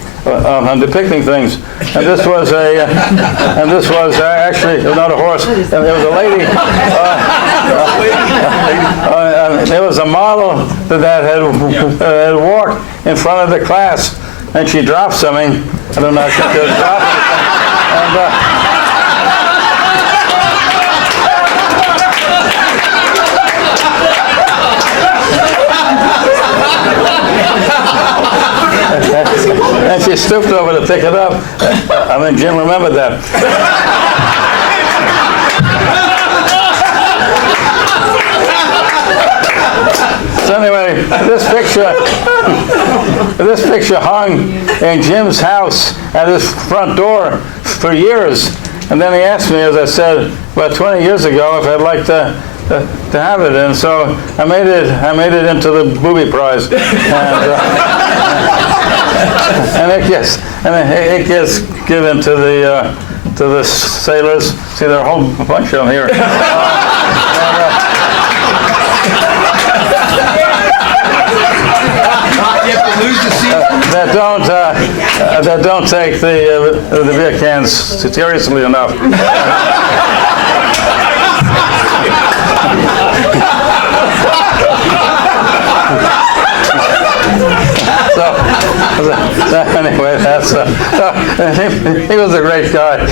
depicting things. And this was actually not a horse. It was a lady. It was a model that had walked in front of the class, and she dropped something. I don't know if she could drop anything. And she stooped over to pick it up. I mean, Jim remembered that. So anyway, this picture hung in Jim's house at his front door for years. And then he asked me, as I said, about 20 years ago, if I'd like to have it, and so I made it into the booby prize, and it gets given to the sailors. See, there are a whole bunch of them here. That don't take the beer cans seriously enough. Anyway, he was a great guy.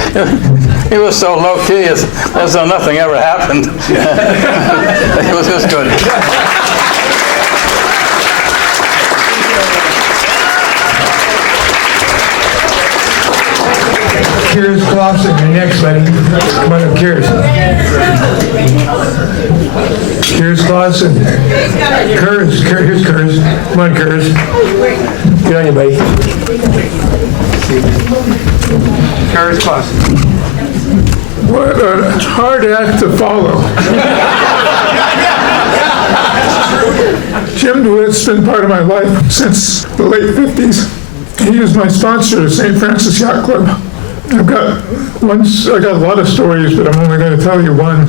He was so low key as though nothing ever happened. He was just good. Kurs Clausen, you're next, buddy. Come on up, Kurs. Kurs Clausen. Kurs, here's Kurs. Come on, Kurs. Get on you, buddy. Kurs Clausen. What a hard act to follow. Jim DeWitt's been part of my life since the late 50s. He was my sponsor at St. Francis Yacht Club. I got a lot of stories, but I'm only going to tell you one.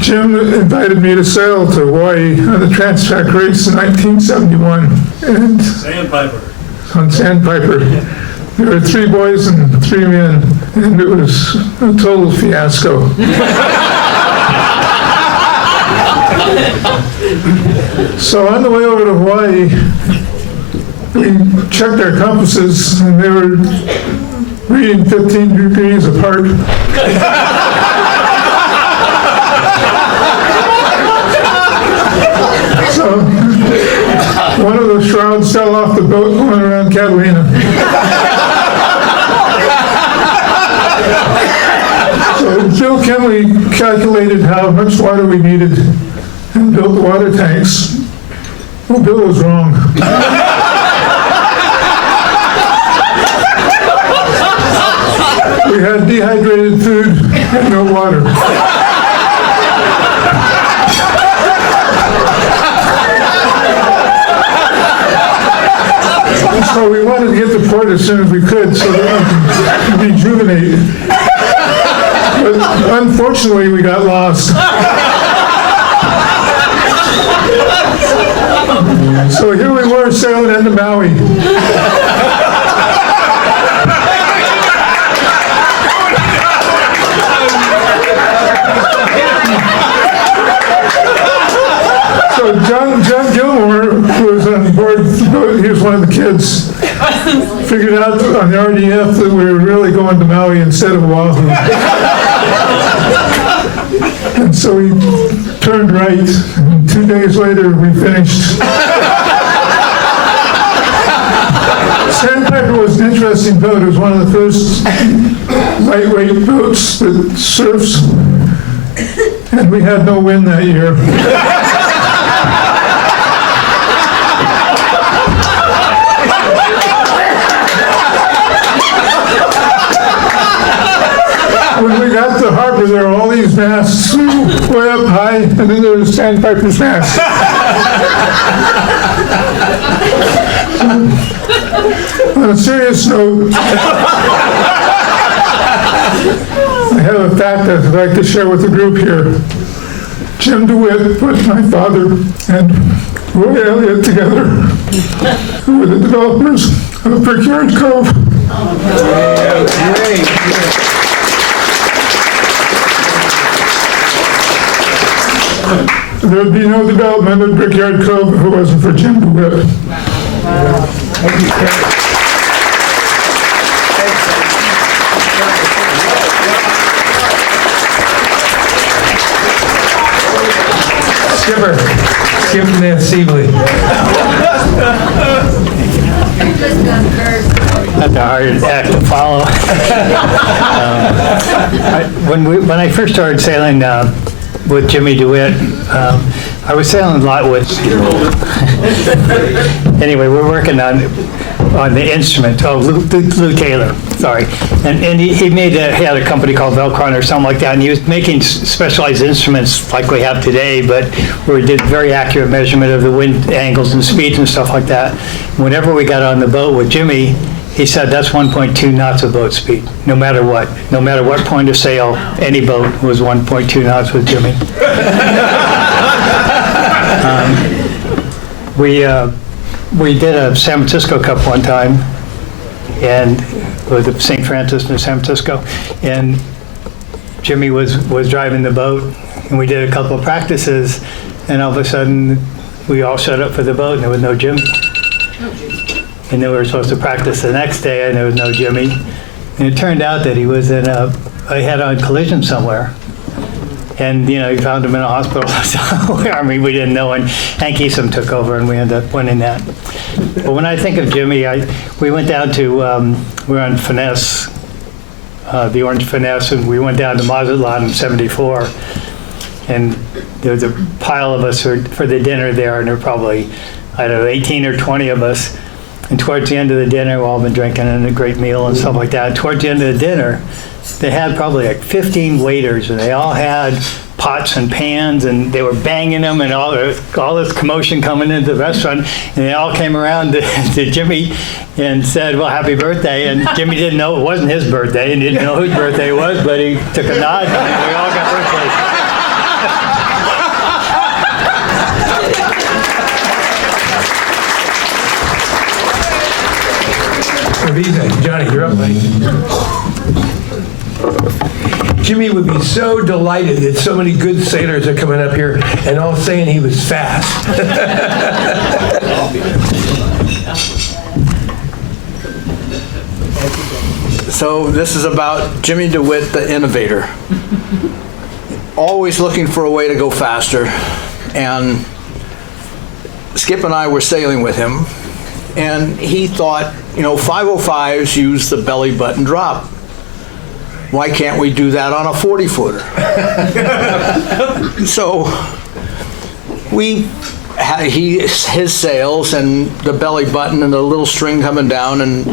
Jim invited me to sail to Hawaii on the Trans-Pac race in 1971. And on Sandpiper. There were 3 boys and 3 men, and it was a total fiasco. So on the way over to Hawaii, we checked our compasses, and they were reading 15 degrees apart. So one of the shrouds fell off the boat going around Catalina. So Bill Kenley calculated how much water we needed and built the water tanks. Well, Bill was wrong. We had dehydrated food and no water. So we wanted to get to port as soon as we could so that we could rejuvenate. But unfortunately, we got lost. So here we were sailing into Maui. So John Gilmore, who was on board the boat, he was one of the kids, figured out on the RDF that we were really going to Maui instead of Oahu. And so we turned right, and 2 days later we finished. Sandpiper was an interesting boat. It was one of the first lightweight boats that surfs, and we had no wind that year. When we got to harbor, there were all these masts way up high, and then there was Sandpiper's mast. On a serious note, I have a fact I'd like to share with the group here. Jim DeWitt put my father and Roy Elliott together, who were the developers of Brickyard Cove. There would be no development at Brickyard Cove if it wasn't for Jim DeWitt. Thank you, Ken. Skipper Van Siebely. That's a hard act to follow. When I first started sailing with Jimmy DeWitt, I was sailing a lot with. Anyway, we're working on the instrument. Oh, Lou Taylor, sorry, and he had a company called Velcron or something like that, and he was making specialized instruments like we have today, but we did very accurate measurement of the wind angles and speeds and stuff like that. Whenever we got on the boat with Jimmy, he said that's 1.2 knots of boat speed, no matter what. No matter what point of sail, any boat was 1.2 knots with Jimmy. We did a San Francisco Cup one time, and with the St. Francis in San Francisco, and Jimmy was driving the boat, and we did a couple of practices, and all of a sudden, we all showed up for the boat, and there was no Jimmy. And then we were supposed to practice the next day, and there was no Jimmy. And it turned out that he was in a head-on collision somewhere. And, you know, he found him in a hospital somewhere. I mean, we didn't know, and Hank Easom took over, and we ended up winning that. But when I think of Jimmy, we went down to, we were on Finesse, the Orange Finesse, and we went down to Mazatlan in '74. And there was a pile of us for the dinner there, and there were probably, I don't know, 18 or 20 of us. And towards the end of the dinner, we've all been drinking and a great meal and stuff like that. Towards the end of the dinner, they had probably like 15 waiters, and they all had pots and pans, and they were banging them, and all this commotion coming into the restaurant. And they all came around to Jimmy and said, well, happy birthday. And Jimmy didn't know it wasn't his birthday, and didn't know whose birthday it was, but he took a nod, and we all got birthdays. Johnny, you're up, buddy. Jimmy would be so delighted that so many good sailors are coming up here and all saying he was fast. So this is about Jimmy DeWitt, the innovator. Always looking for a way to go faster. And Skip and I were sailing with him, and he thought, you know, 505s use the belly button drop. Why can't we do that on a 40-footer? So his sails and the belly button and the little string coming down, and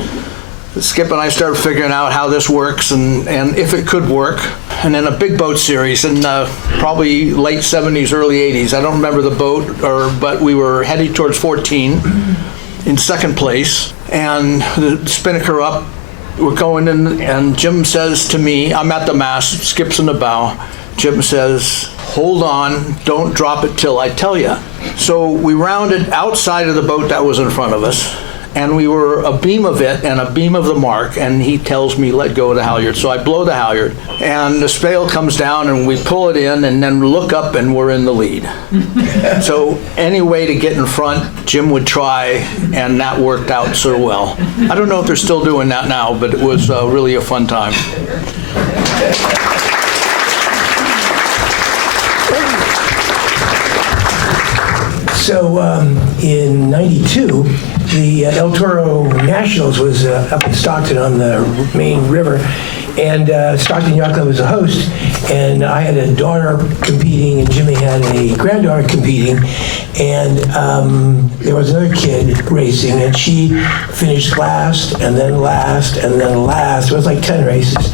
Skip and I started figuring out how this works and if it could work. And then a big boat series in probably late 70s, early 80s. I don't remember the boat, but we were heading towards 14 in second place, and the spinnaker up, we're going in, and Jim says to me, I'm at the mast, Skip's in the bow. Jim says, hold on, don't drop it till I tell you. So we rounded outside of the boat that was in front of us, and we were a beam of it and a beam of the mark, and he tells me, let go of the halyard. So I blow the halyard, and the spale comes down, and we pull it in, and then look up, and we're in the lead. So any way to get in front, Jim would try, and that worked out so well. I don't know if they're still doing that now, but it was really a fun time. So in '92, the El Toro Nationals was up in Stockton on the main river, and Stockton Yacht Club was a host, and I had a daughter competing, and Jimmy had a granddaughter competing, and there was another kid racing, and she finished last, and then last, and then last. It was like 10 races,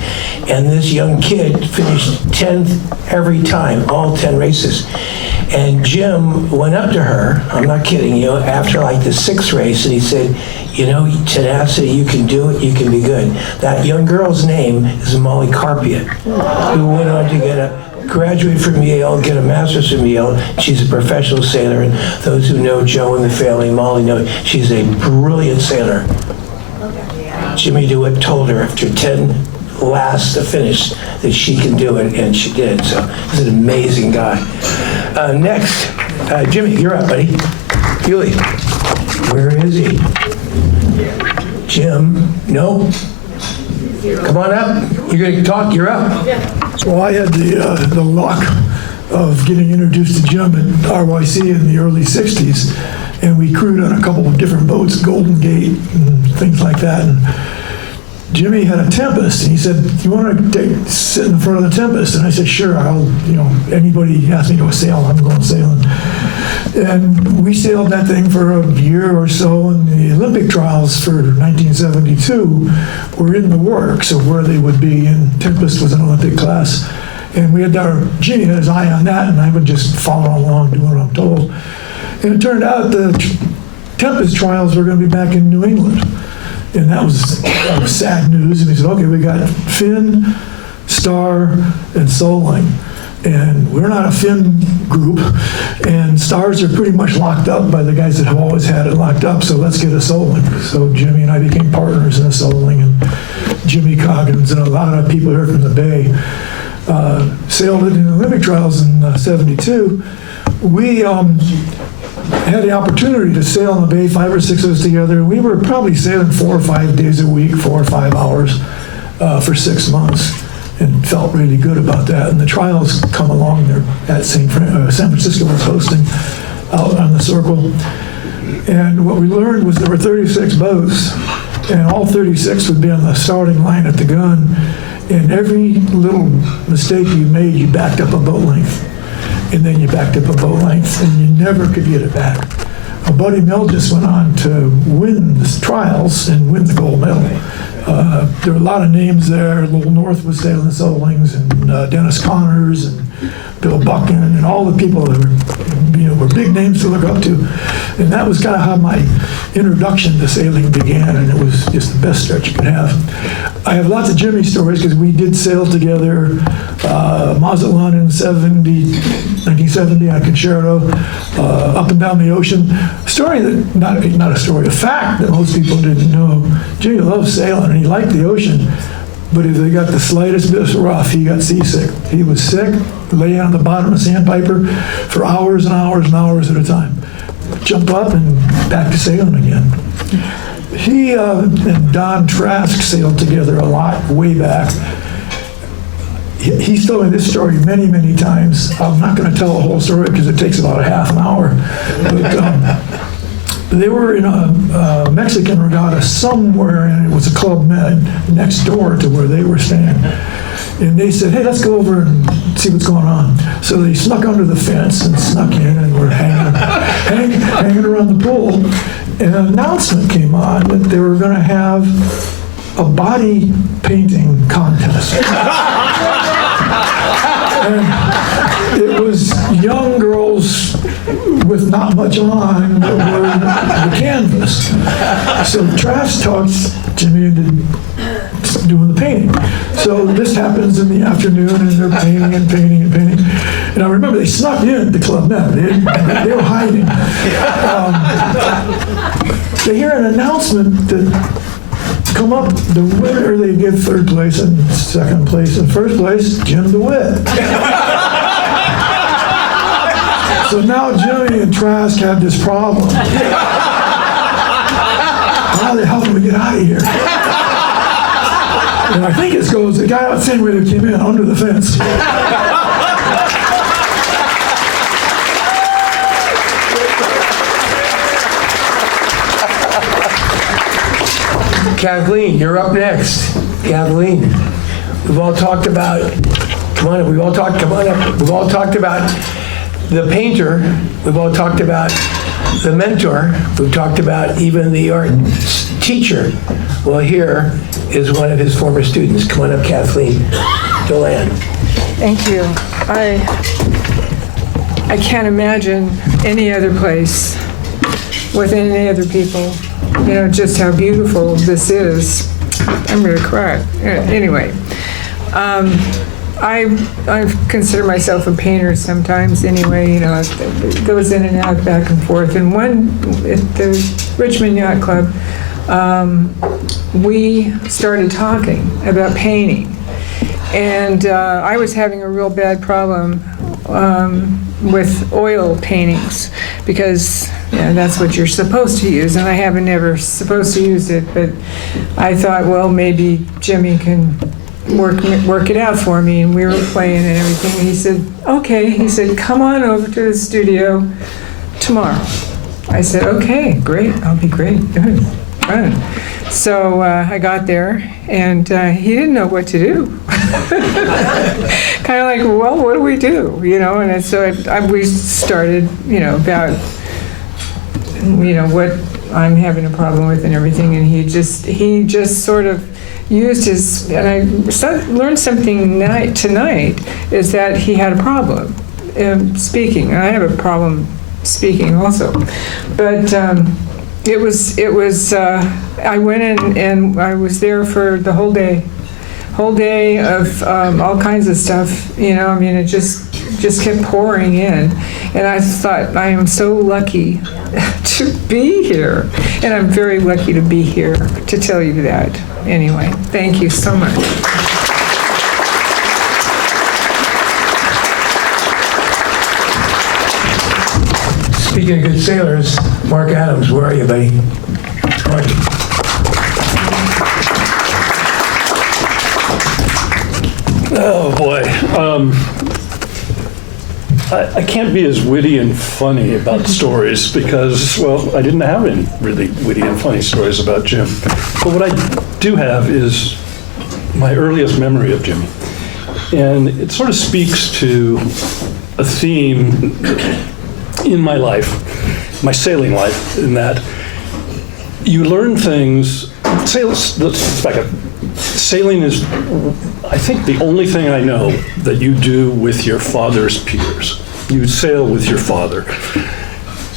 and this young kid finished 10th every time, all 10 races. And Jim went up to her, I'm not kidding you, after like the 6th race, and he said, you know, tenacity, you can do it, you can be good. That young girl's name is Molly Carpiot, who went on to graduate from Yale, get a master's from Yale. She's a professional sailor, and those who know Joe and the family, Molly, know she's a brilliant sailor. Jimmy DeWitt told her after 10 lasts to finish that she can do it, and she did. So he's an amazing guy. Next, Jimmy, you're up, buddy. Huey, where is he? Jim, no. Come on up. You're going to talk. You're up. So I had the luck of getting introduced to Jim at RYC in the early 60s, and we crewed on a couple of different boats, Golden Gate and things like that. And Jimmy had a Tempest, and he said, you want to sit in the front of the Tempest? And I said, sure, anybody asks me to sail, I'm going sailing. And we sailed that thing for a year or so, and the Olympic trials for 1972 were in the works of where they would be, and Tempest was an Olympic class. And we had Jimmy had his eye on that, and I would just follow along, doing what I'm told. And it turned out the Tempest trials were going to be back in New England. And that was sad news. And he said, okay, we got Finn, Star, and Soling. And we're not a Finn group, and Stars are pretty much locked up by the guys that have always had it locked up, so let's get a Soling. So Jimmy and I became partners in a Soling, and Jimmy Coggins and a lot of people here from the Bay sailed it in the Olympic trials in '72. We had the opportunity to sail in the Bay, 5 or 6 of us together. We were probably sailing 4 or 5 days a week, 4 or 5 hours for 6 months. And felt really good about that. And the trials come along there at San Francisco was hosting out on the Circle. And what we learned was there were 36 boats, and all 36 would be on the starting line at the gun. And every little mistake you made, you backed up a boat length. And then you backed up a boat length, and you never could get it back. Buddy Mill just went on to win the trials and win the gold medal. There were a lot of names there. Lowell North was sailing the Solings, and Dennis Connors, and Bill Buchan, and all the people that were big names to look up to. And that was kind of how my introduction to sailing began, and it was just the best stretch you could have. I have lots of Jimmy stories because we did sail together, Mazatlan in 1970 on Concerto, up and down the ocean. Story that, not a story, a fact that most people didn't know. Jimmy loved sailing and he liked the ocean, but if they got the slightest bit of rough, he got seasick. He was sick, laying on the bottom of Sandpiper for hours and hours and hours at a time. Jump up and back to sailing again. He and Don Trask sailed together a lot way back. He's told me this story many, many times. I'm not going to tell the whole story because it takes about a half an hour. But they were in a Mexican regatta somewhere, and it was a Club Med next door to where they were staying. And they said, hey, let's go over and see what's going on. So they snuck under the fence and snuck in, and were hanging around the pool. And an announcement came on that they were going to have a body painting contest. And it was young girls with not much on that were the canvas. So Trask talks Jimmy into doing the painting. So this happens in the afternoon, and they're painting and painting and painting. And I remember they snuck in the Club Med. They were hiding. They hear an announcement that come up, the winner, they give third place and second place and first place, Jim DeWitt. So now Jimmy and Trask have this problem. How the hell do we get out of here? And I think it goes, the guy out the same way that came in, under the fence. Kathleen, you're up next. Kathleen, we've all talked about, come on up, we've all talked about the painter, we've all talked about the mentor, we've talked about even the art teacher. Well, here is one of his former students. Come on up, Kathleen Deland. Thank you. I can't imagine any other place with any other people. You know, just how beautiful this is. I'm going to cry. Anyway, I consider myself a painter sometimes anyway. You know, it goes in and out, back and forth. And at the Richmond Yacht Club, we started talking about painting. And I was having a real bad problem with oil paintings because that's what you're supposed to use, and I haven't never supposed to use it, but I thought, well, maybe Jimmy can work it out for me, and we were playing and everything, and he said, okay, he said, come on over to the studio tomorrow. I said, okay, great, I'll be great, good, fun. So I got there, and he didn't know what to do. Kind of like, well, what do we do? You know, and so we started, about, what I'm having a problem with and everything, and he just sort of used his, and I learned something tonight, is that he had a problem speaking, and I have a problem speaking also, but It was, I went in and I was there for the whole day of all kinds of stuff, you know, I mean, it just kept pouring in. And I thought, I am so lucky to be here. And I'm very lucky to be here to tell you that. Anyway, thank you so much. Speaking of good sailors, Mark Adams, where are you, buddy? Marky. Oh, boy. I can't be as witty and funny about stories because, well, I didn't have any really witty and funny stories about Jim. But what I do have is my earliest memory of Jimmy. And it sort of speaks to a theme in my life, my sailing life, in that you learn things. Let's back up. Sailing is, I think, the only thing I know that you do with your father's peers. You sail with your father.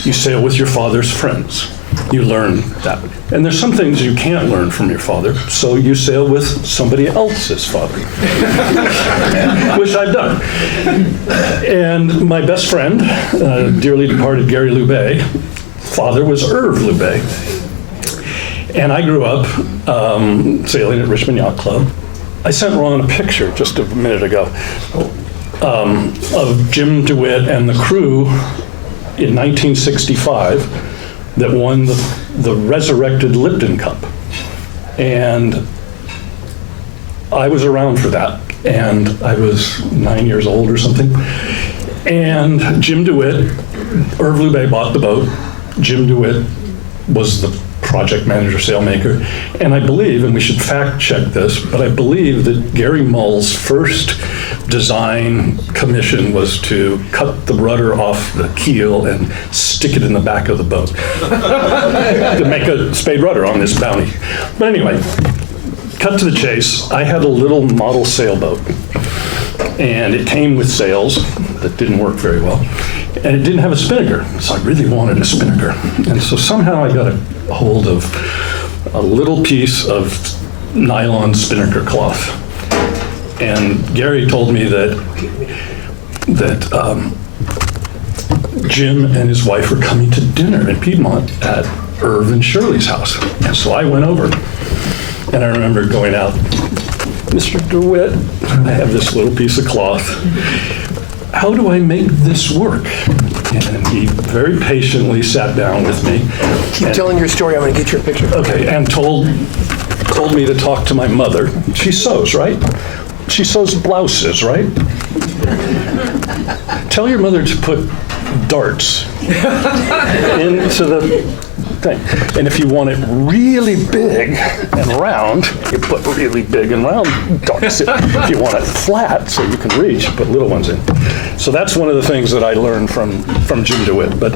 You sail with your father's friends. You learn that. And there's some things you can't learn from your father, so you sail with somebody else's father, which I've done. And my best friend, dearly departed Gary Lubay, father was Irv Lubay. And I grew up sailing at Richmond Yacht Club. I sent Ron a picture just a minute ago of Jim DeWitt and the crew in 1965 that won the resurrected Lipton Cup. And I was around for that, and I was 9 years old or something. And Jim DeWitt, Irv Lubay bought the boat. Jim DeWitt was the project manager, sailmaker, and I believe, and we should fact check this, but I believe that Gary Mull's first design commission was to cut the rudder off the keel and stick it in the back of the boat to make a spade rudder on this Bounty. But anyway, cut to the chase. I had a little model sailboat, and it came with sails that didn't work very well, and it didn't have a spinnaker, so I really wanted a spinnaker. And so somehow I got a hold of a little piece of nylon spinnaker cloth. And Gary told me that Jim and his wife were coming to dinner in Piedmont at Irv and Shirley's house. And so I went over, and I remember going out, Mr. DeWitt, I have this little piece of cloth. How do I make this work? And he very patiently sat down with me. Keep telling your story, I'm gonna get your picture. Okay, and told me to talk to my mother. She sews, right? She sews blouses, right? Tell your mother to put darts into the thing. And if you want it really big and round, you put really big and round darts in. If you want it flat so you can reach, you put little ones in. So that's one of the things that I learned from Jim DeWitt. But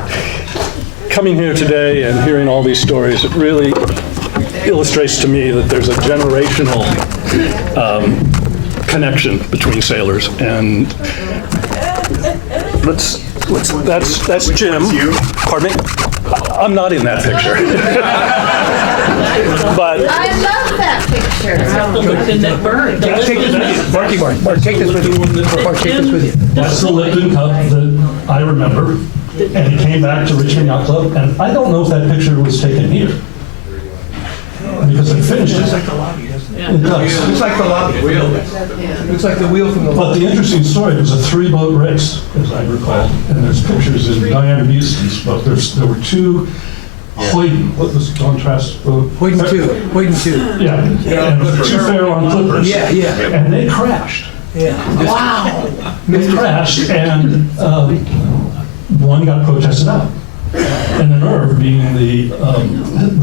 coming here today and hearing all these stories, it really illustrates to me that there's a generational connection between sailors. And that's Jim. Pardon me? I'm not in that picture. But I love that picture. Take this with you. Mark, take this with you. Mark, take this with you. That's the Lipton Cup that I remember. And it came back to Richmond Yacht Club. And I don't know if that picture was taken here, because I finished it. Looks like the lobby, doesn't it? It does. Looks like the lobby. Looks like the wheel from the But lobby. the interesting story, it was a 3-boat race, as I recall. And there's pictures in Diana Beeston's book. There were 2 Hoyden, what was the contrast boat? Hoyden 2. Yeah, and 2 Fairlawn Clippers. Yeah. And they crashed. Yeah. Wow. They crashed, and one got protested out. And then Irv, being the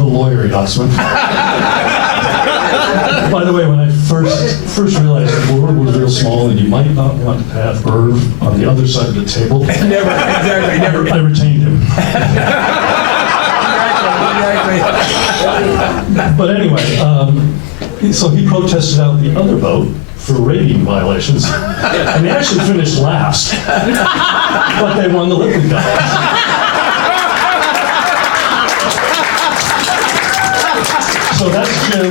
lawyer yachtsman. By the way, when I first realized the board was real small and you might not want to have Irv on the other side of the table, Never. I retained him. But anyway, so he protested out the other boat for rating violations, and they actually finished last, but they won the Lipton Cup. So that's Jim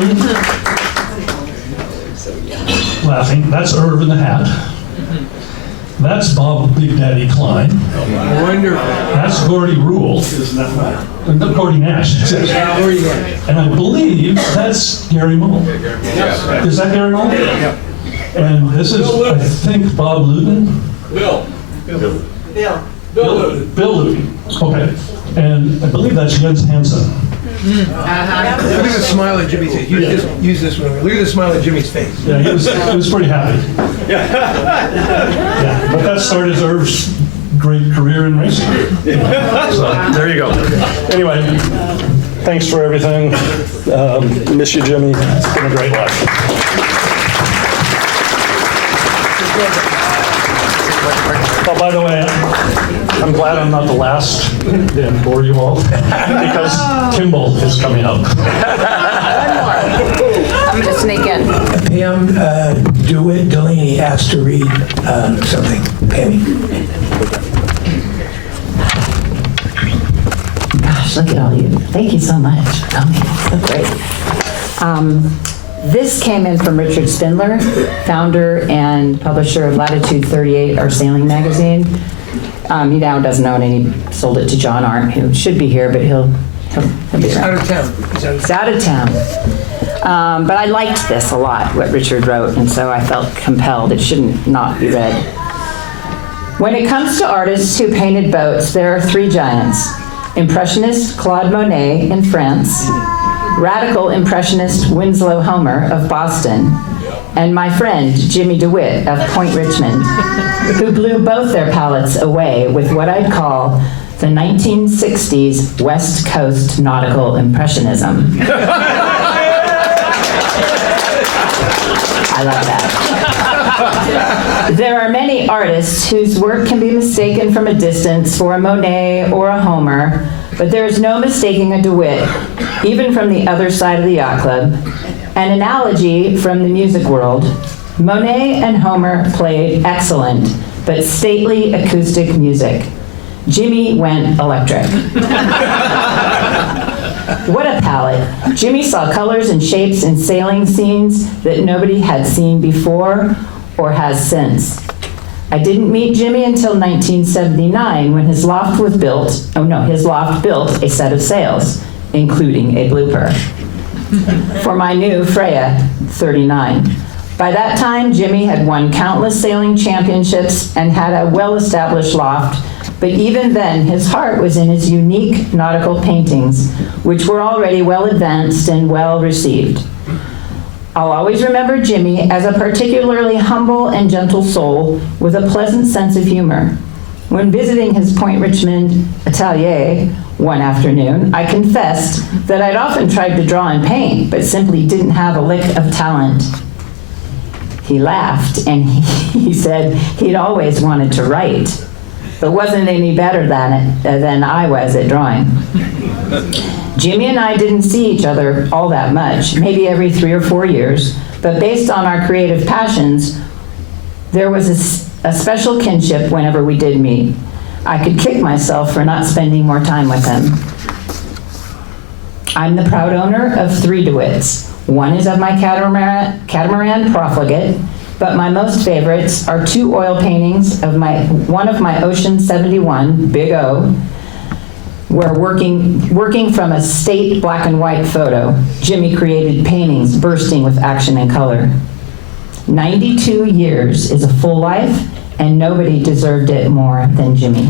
laughing. That's Irv in the hat. That's Bob Big Daddy Klein. Wonderful. That's Gordy Rule. Gordy Nash. And I believe that's Gary Mull. Is that Gary Mull? And this is, I think, Bob Luton. Bill Luton. Okay. And I believe that's Jens Hansen. Look at the smile on Jimmy's face. Use this one. Look at the smile on Jimmy's face. Yeah, he was pretty happy. Yeah, but that started Irv's great career in racing. So, there you go. Anyway, thanks for everything. Miss you, Jimmy. It's been a great life. Oh, by the way, I'm glad I'm not the last and bore you all, because Kimball is coming up. I'm going to sneak in. Pam DeWitt Delaney asked to read something. Pammy. Gosh, look at all you. Thank you so much for coming. So great. This came in from Richard Spindler, founder and publisher of Latitude 38, our sailing magazine. He now doesn't own it. He sold it to John Arndt, who should be here, but he'll be He's around. out of town. He's out of town. But I liked this a lot, what Richard wrote, and so I felt compelled. It shouldn't not be read. When it comes to artists who painted boats, there are three giants. Impressionist Claude Monet in France, radical Impressionist Winslow Homer of Boston, and my friend Jimmy DeWitt of Point Richmond, who blew both their palettes away with what I'd call the 1960s West Coast nautical impressionism. I love that. There are many artists whose work can be mistaken from a distance for a Monet or a Homer, but there is no mistaking a DeWitt, even from the other side of the Yacht Club. An analogy from the music world, Monet and Homer played excellent but stately acoustic music. Jimmy went electric. What a palette. Jimmy saw colors and shapes in sailing scenes that nobody had seen before or has since. I didn't meet Jimmy until 1979 when his loft was built. Oh no, his loft built a set of sails, including a blooper, for my new Freya 39. By that time, Jimmy had won countless sailing championships and had a well-established loft, but even then, his heart was in his unique nautical paintings, which were already well advanced and well received. I'll always remember Jimmy as a particularly humble and gentle soul with a pleasant sense of humor. When visiting his Point Richmond atelier one afternoon, I confessed that I'd often tried to draw and paint, but simply didn't have a lick of talent. He laughed and he said he'd always wanted to write, but wasn't any better than I was at drawing. Jimmy and I didn't see each other all that much, maybe every 3 or 4 years, but based on our creative passions, there was a special kinship whenever we did meet. I could kick myself for not spending more time with him. I'm the proud owner of 3 DeWitts. One is of my catamaran Profligate, but my most favorites are 2 oil paintings of one of my Ocean 71, Big O, where working from a state black and white photo, Jimmy created paintings bursting with action and color. 92 years is a full life, and nobody deserved it more than Jimmy.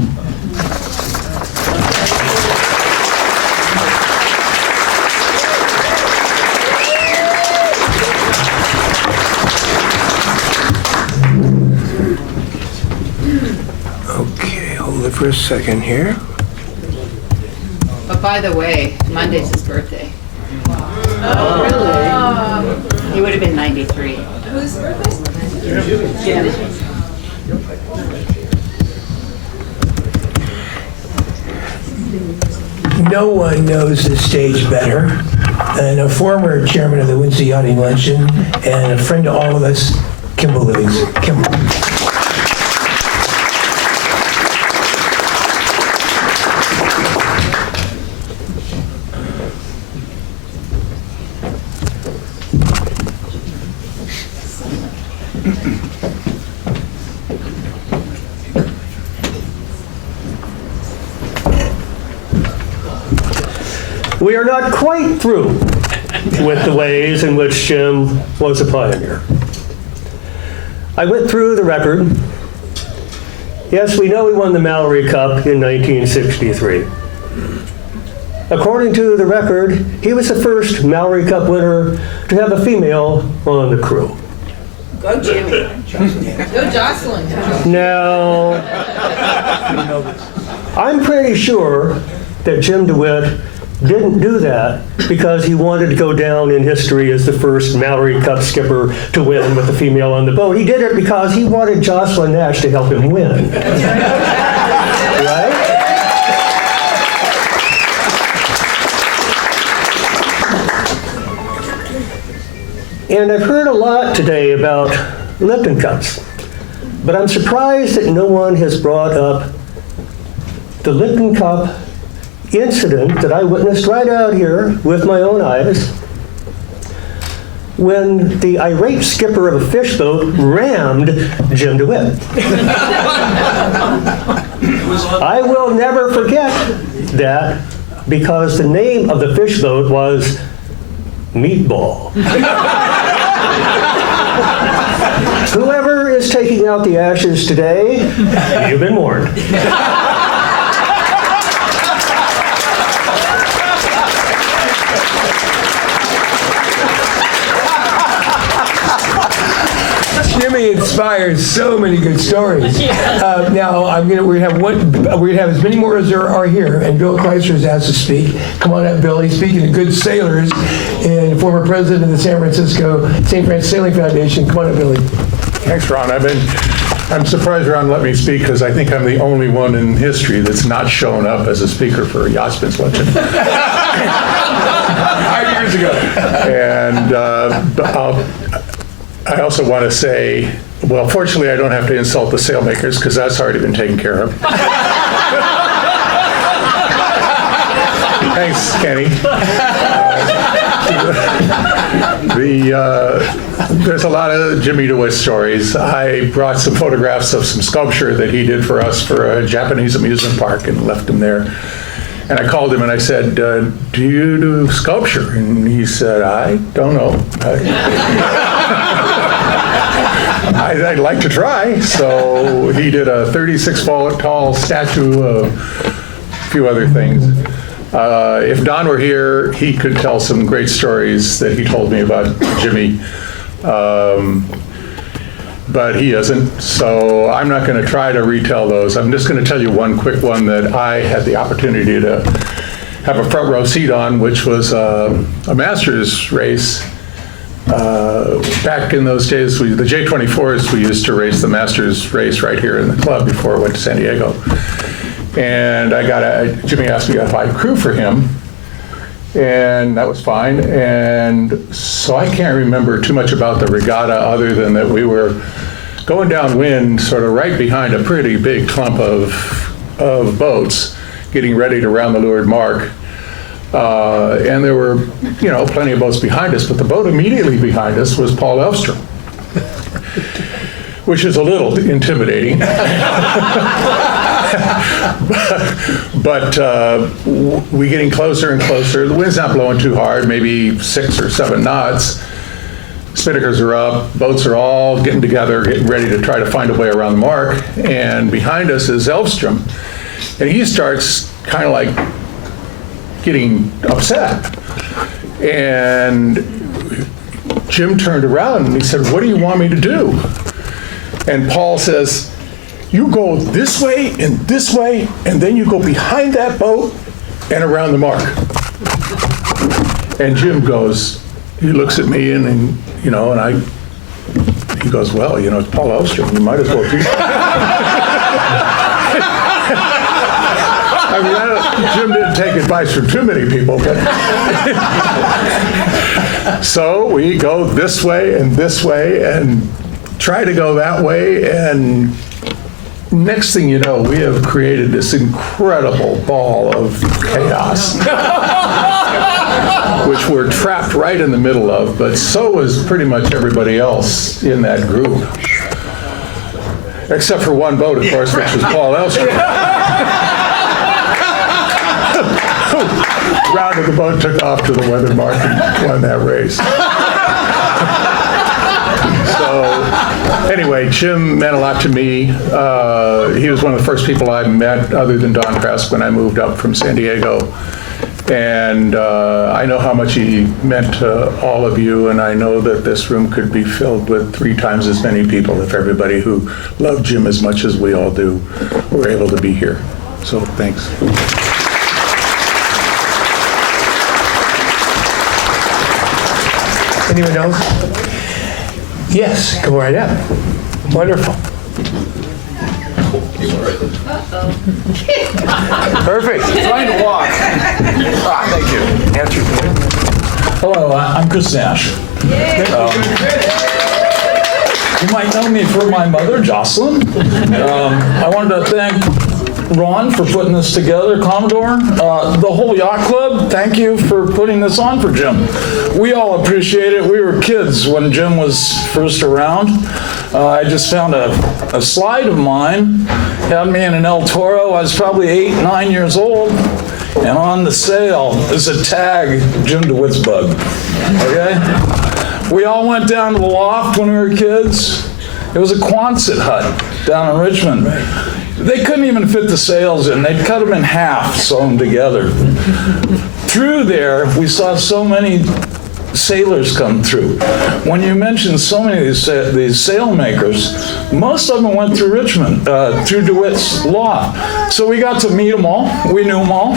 Okay, hold it for a second here. But by the way, Monday's his birthday. Oh, really? He would have been 93. Whose birthday? Jim. No one knows this stage better than a former chairman of the Wednesday Yachting Luncheon and a friend to all of us, Kimball Livings. Kimball. We are not quite through with the ways in which Jim was a pioneer. I went through the record. Yes, we know he won the Mallory Cup in 1963. According to the record, he was the first Mallory Cup winner to have a female on the crew. Go Jimmy. Go Jocelyn. Now, I'm pretty sure that Jim DeWitt didn't do that because he wanted to go down in history as the first Mallory Cup skipper to win with a female on the boat. He did it because he wanted Jocelyn Nash to help him win. Right? And I've heard a lot today about Lipton Cups, but I'm surprised that no one has brought up the Lipton Cup incident that I witnessed right out here with my own eyes when the irate skipper of a fish boat rammed Jim DeWitt. I will never forget that because the name of the fish boat was Meatball. Whoever is taking out the ashes today, you've been warned. Jimmy inspires so many good stories. Now we're gonna have as many more as there are here, and Bill Chrysler's asked to speak. Come on up, Billy. Speaking of good sailors, and former president of the St. Francis Sailing Foundation. Come on up, Billy. Thanks, Ron. I'm surprised Ron let me speak because I think I'm the only one in history that's not shown up as a speaker for a Yachtsman's luncheon. 5 years ago. And I also want to say, well, fortunately, I don't have to insult the sailmakers because that's already been taken care of. Thanks, Kenny. There's a lot of Jimmy DeWitt stories. I brought some photographs of some sculpture that he did for us for a Japanese amusement park and left them there. And I called him and I said, do you do sculpture? And he said, I don't know. I'd like to try. So he did a 36-foot tall statue of a few other things. If Don were here, he could tell some great stories that he told me about Jimmy. But he isn't, so I'm not going to try to retell those. I'm just going to tell you one quick one that I had the opportunity to have a front row seat on, which was a Masters race. Back in those days, the J24s, we used to race the Masters race right here in the club before I went to San Diego. And Jimmy asked me if I'd crew for him, and that was fine. And so I can't remember too much about the regatta other than that we were going downwind, sort of right behind a pretty big clump of boats, getting ready to round the leeward mark. And there were, plenty of boats behind us, but the boat immediately behind us was Paul Elfstrom, which is a little intimidating. But we're getting closer and closer. The wind's not blowing too hard, maybe 6 or 7 knots. Spinnakers are up, boats are all getting together, getting ready to try to find a way around the mark. And behind us is Elfstrom. And he starts kind of like getting upset. And Jim turned around and he said, "What do you want me to do?" And Paul says, "You go this way, and then you go behind that boat and around the mark." And Jim goes, he looks at me and he goes, "Well, it's Paul Elfstrom, you might as well do Jim didn't take advice from too many people, but so we go this way and try to go that way, and next thing you know, we have created this incredible ball of chaos, which we're trapped right in the middle of, but so is pretty much everybody else in that group. Except for one boat, of course, which was Paul Elfstrom. Rounded the boat, took off to the weather mark and won that race. So anyway, Jim meant a lot to me. He was one of the first people I met other than Don Krask when I moved up from San Diego. And I know how much he meant to all of you, and I know that this room could be filled with 3 times as many people if everybody who loved Jim as much as we all do were able to be here. So thanks. Anyone else? Yes, go right up. Wonderful. Perfect. Trying to walk. Thank you. Answer please. Hello, I'm Chris Nash. You might know me from my mother, Jocelyn. I wanted to thank Ron for putting this together, Commodore. The whole Yacht Club, thank you for putting this on for Jim. We all appreciate it. We were kids when Jim was first around. I just found a slide of mine, had me in an El Toro. I was probably 8, 9 years old, and on the sail is a tag, Jim DeWitt's bug, okay? We all went down to the loft when we were kids. It was a Quonset hut down in Richmond. They couldn't even fit the sails in. They'd cut them in half, sew them together. Through there, we saw so many sailors come through. When you mentioned so many of these sail makers, most of them went through Richmond, through DeWitt's loft. So we got to meet them all. We knew them all.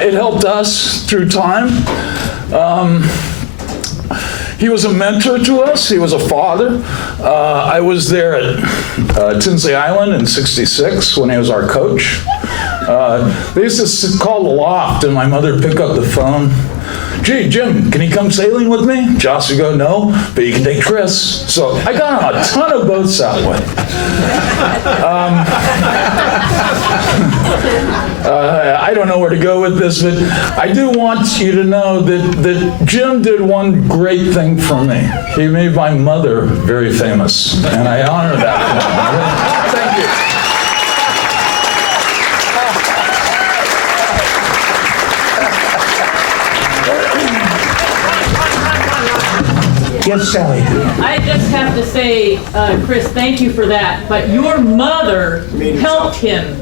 It helped us through time. He was a mentor to us. He was a father. I was there at Tinsley Island in '66 when he was our coach. They used to call the loft, and my mother would pick up the phone. Gee, Jim, can you come sailing with me? Josh would go, no, but you can take Chris. So I got on a ton of boats that way. I don't know where to go with this, but I do want you to know that Jim did one great thing for me. He made my mother very famous, and I honor that. Thank you. Yes, Sally. I just have to say, Chris, thank you for that, but your mother helped him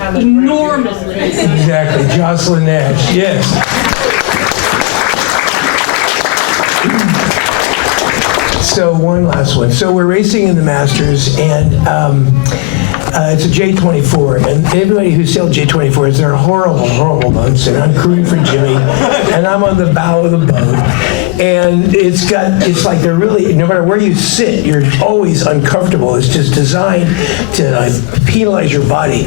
enormously. Exactly, Jocelyn Nash, yes. So one last one. So we're racing in the Masters, and it's a J24, and everybody who sailed J24s, they're horrible, horrible boats, and I'm crewing for Jimmy, and I'm on the bow of the boat, and it's like they're really, no matter where you sit, you're always uncomfortable. It's just designed to penalize your body.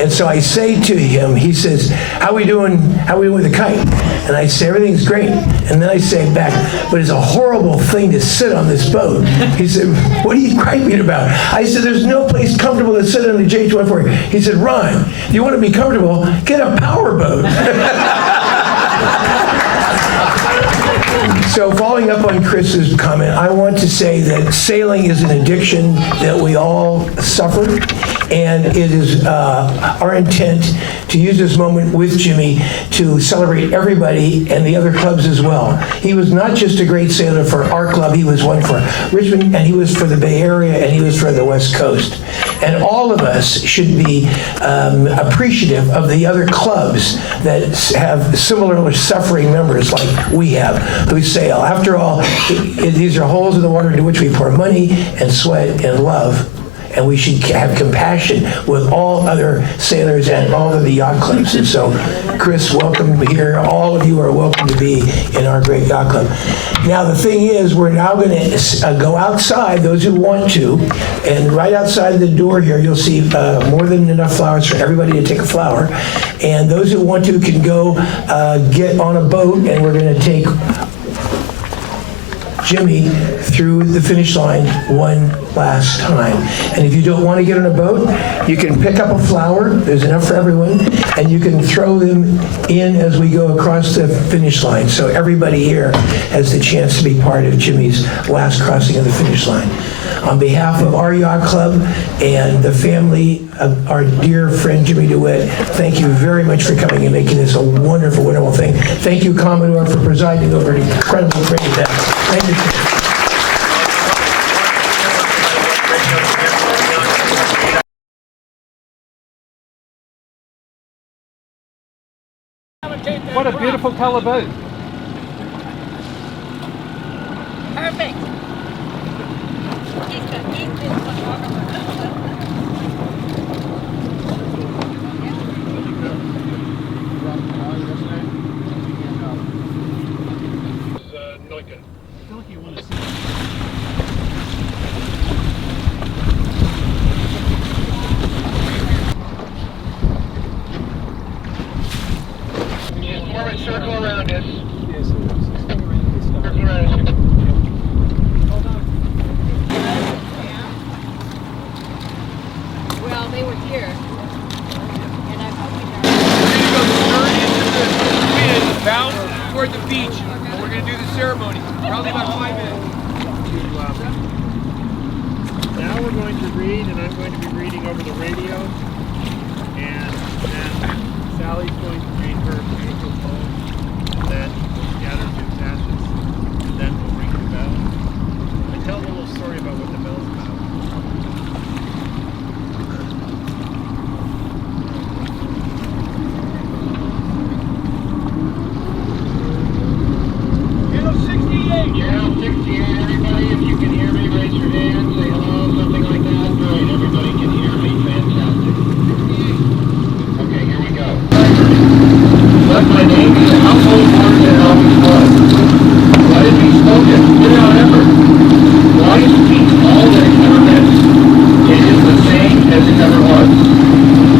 And so I say to him, he says, how we doing with the kite? And I say, everything's great. And then I say back, but it's a horrible thing to sit on this boat. He said, what are you griping about? I said, there's no place comfortable to sit on the J24. He said, Ron, if you want to be comfortable, get a power boat. So following up on Chris's comment, I want to say that sailing is an addiction that we all suffer, and it is our intent to use this moment with Jimmy to celebrate everybody and the other clubs as well. He was not just a great sailor for our club, he was one for Richmond, and he was for the Bay Area, and he was for the West Coast. And all of us should be appreciative of the other clubs that have similar suffering members like we have, who sail. After all, these are holes in the water into which we pour money and sweat and love, and we should have compassion with all other sailors and all of the yacht clubs. And so, Chris, welcome here. All of you are welcome to be in our great yacht club. Now, the thing is, we're now going to go outside, those who want to, and right outside the door here, you'll see more than enough flowers for everybody to take a flower. And those who want to can go get on a boat, and we're going to take Jimmy through the finish line one last time. And if you don't want to get on a boat, you can pick up a flower, there's enough for everyone, and you can throw them in as we go across the finish line. So everybody here has the chance to be part of Jimmy's last crossing of the finish line. On behalf of our Yacht Club and the family of our dear friend Jimmy DeWitt, thank you very much for coming and making this a wonderful, wonderful thing. Thank you, Commodore, for presiding over an incredible great event. Thank you. What a beautiful color boat. Perfect. Circle around us. Circle around us. Well, they were here. And I'm hoping We're going to go stern into the wind, bound toward the beach, and we're going to do the ceremony. Probably about 5 minutes. Now we're going to read, and I'm going to be reading over the radio. And then Sally's going to read her beautiful poem. And then we'll gather to ashes. And then we'll ring the bell. I tell them a little story about what the bell's about. Channel 68! Channel 68, everybody, if you can hear me, raise your hand, say hello, something like that. Great, everybody can hear me, fantastic. Okay, here we go. Let my name be the household word that always was. Let it be spoken without effort. Why speak all that it never meant? It is the same as it ever was.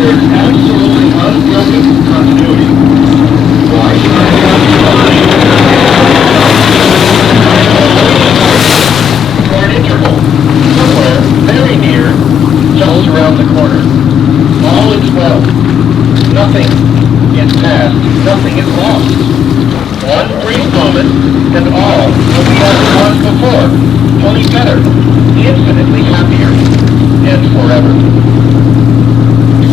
There is absolutely unbroken continuity. Why should I have to lie? For an interval, somewhere, very near, just around the corner. All is well. Nothing is past. Nothing is lost. One brief moment, and all will be as it was before, only better, infinitely happier, and forever.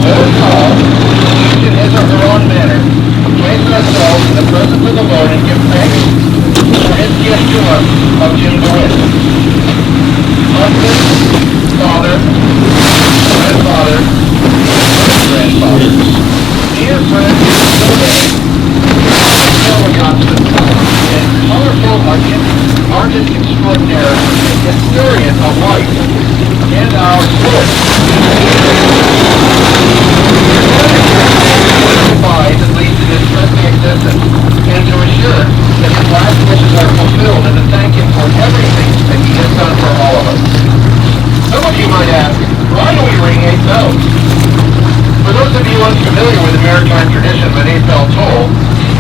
Let us all, each in his or her own manner, place ourselves in the presence of the Lord and give thanks for his gift to us of Jim DeWitt. Husband, father, grandfather, grandfather. Dear friend, yachtsman, and colorful artist extraordinaire, historian of life, and our sport. At least in his present existence, and to assure that his last wishes are fulfilled, and to thank him for everything that he has done for all of us. Some of you might ask, why do we ring 8 bells? For those of you unfamiliar with the maritime tradition of an 8-bell toll,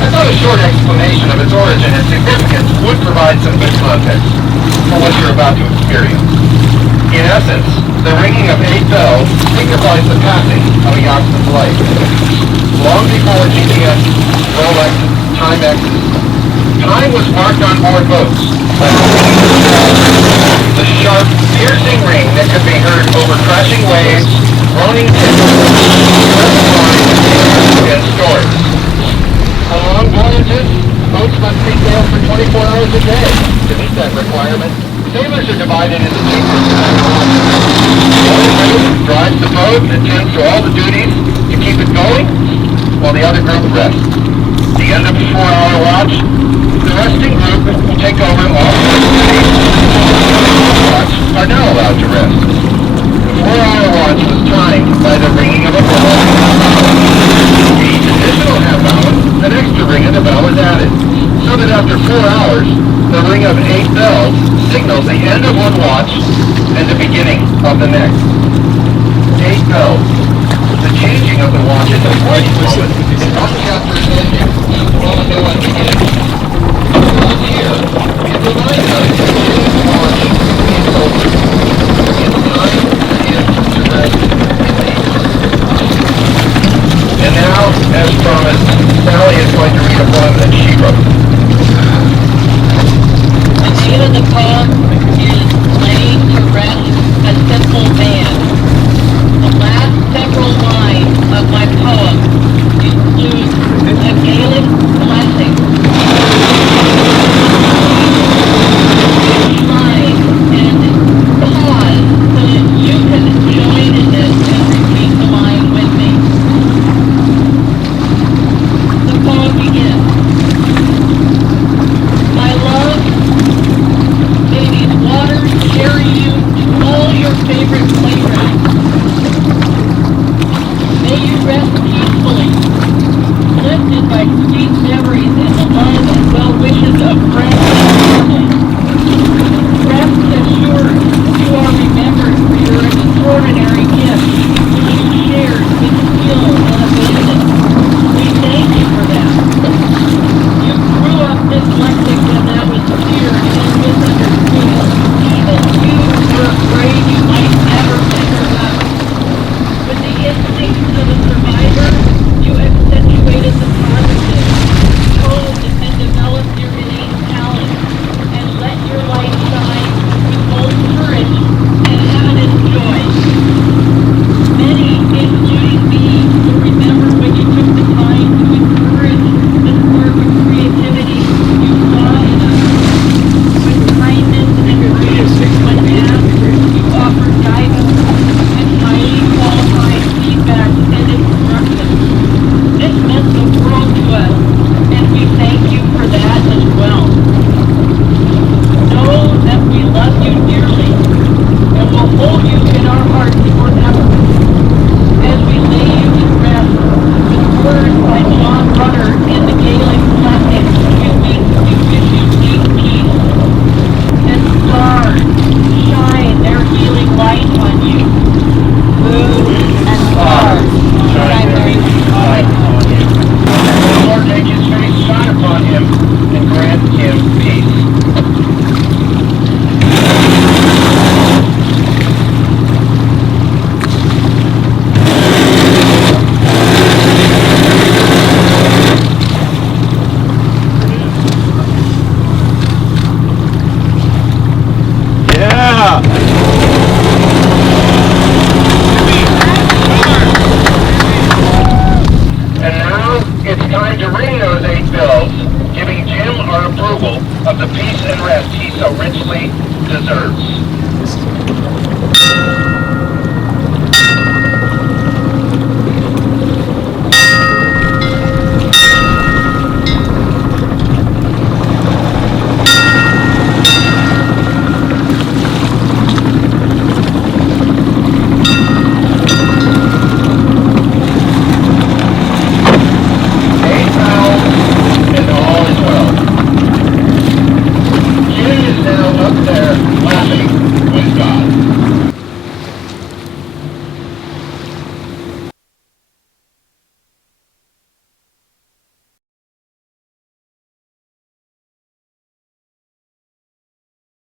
I thought a short explanation of its origin and significance would provide some good context for what you're about to experience. In essence, the ringing of 8 bells signifies the passing of a yachtsman's life. Long before GPS, Rolex, Timex, time was marked on board boats. The sharp, piercing ring that could be heard over crashing waves, groaning timbers, and stores. On long voyages, boats must be sailed for 24 hours a day. To meet that requirement, sailors are divided into two groups. One group drives the boat and attends to all the duties to keep it going, while the other group rests. At the end of a 4-hour watch, the resting group will take over all the duties. Watch are now allowed to rest. The 4-hour watch was timed by the ringing of a bell. Each additional half hour, an extra ring of the bell is added, so that after 4 hours, the ring of 8 bells signals the end of one watch and the beginning of the next. 8 bells. The changing of the watch is a great moment in one chapter's ending, while a new one begins. Once here, it reminds us that the watch is over. It's time for him to rest in peace. And now, as promised, Sally is going to read a poem that she wrote. The name of the poem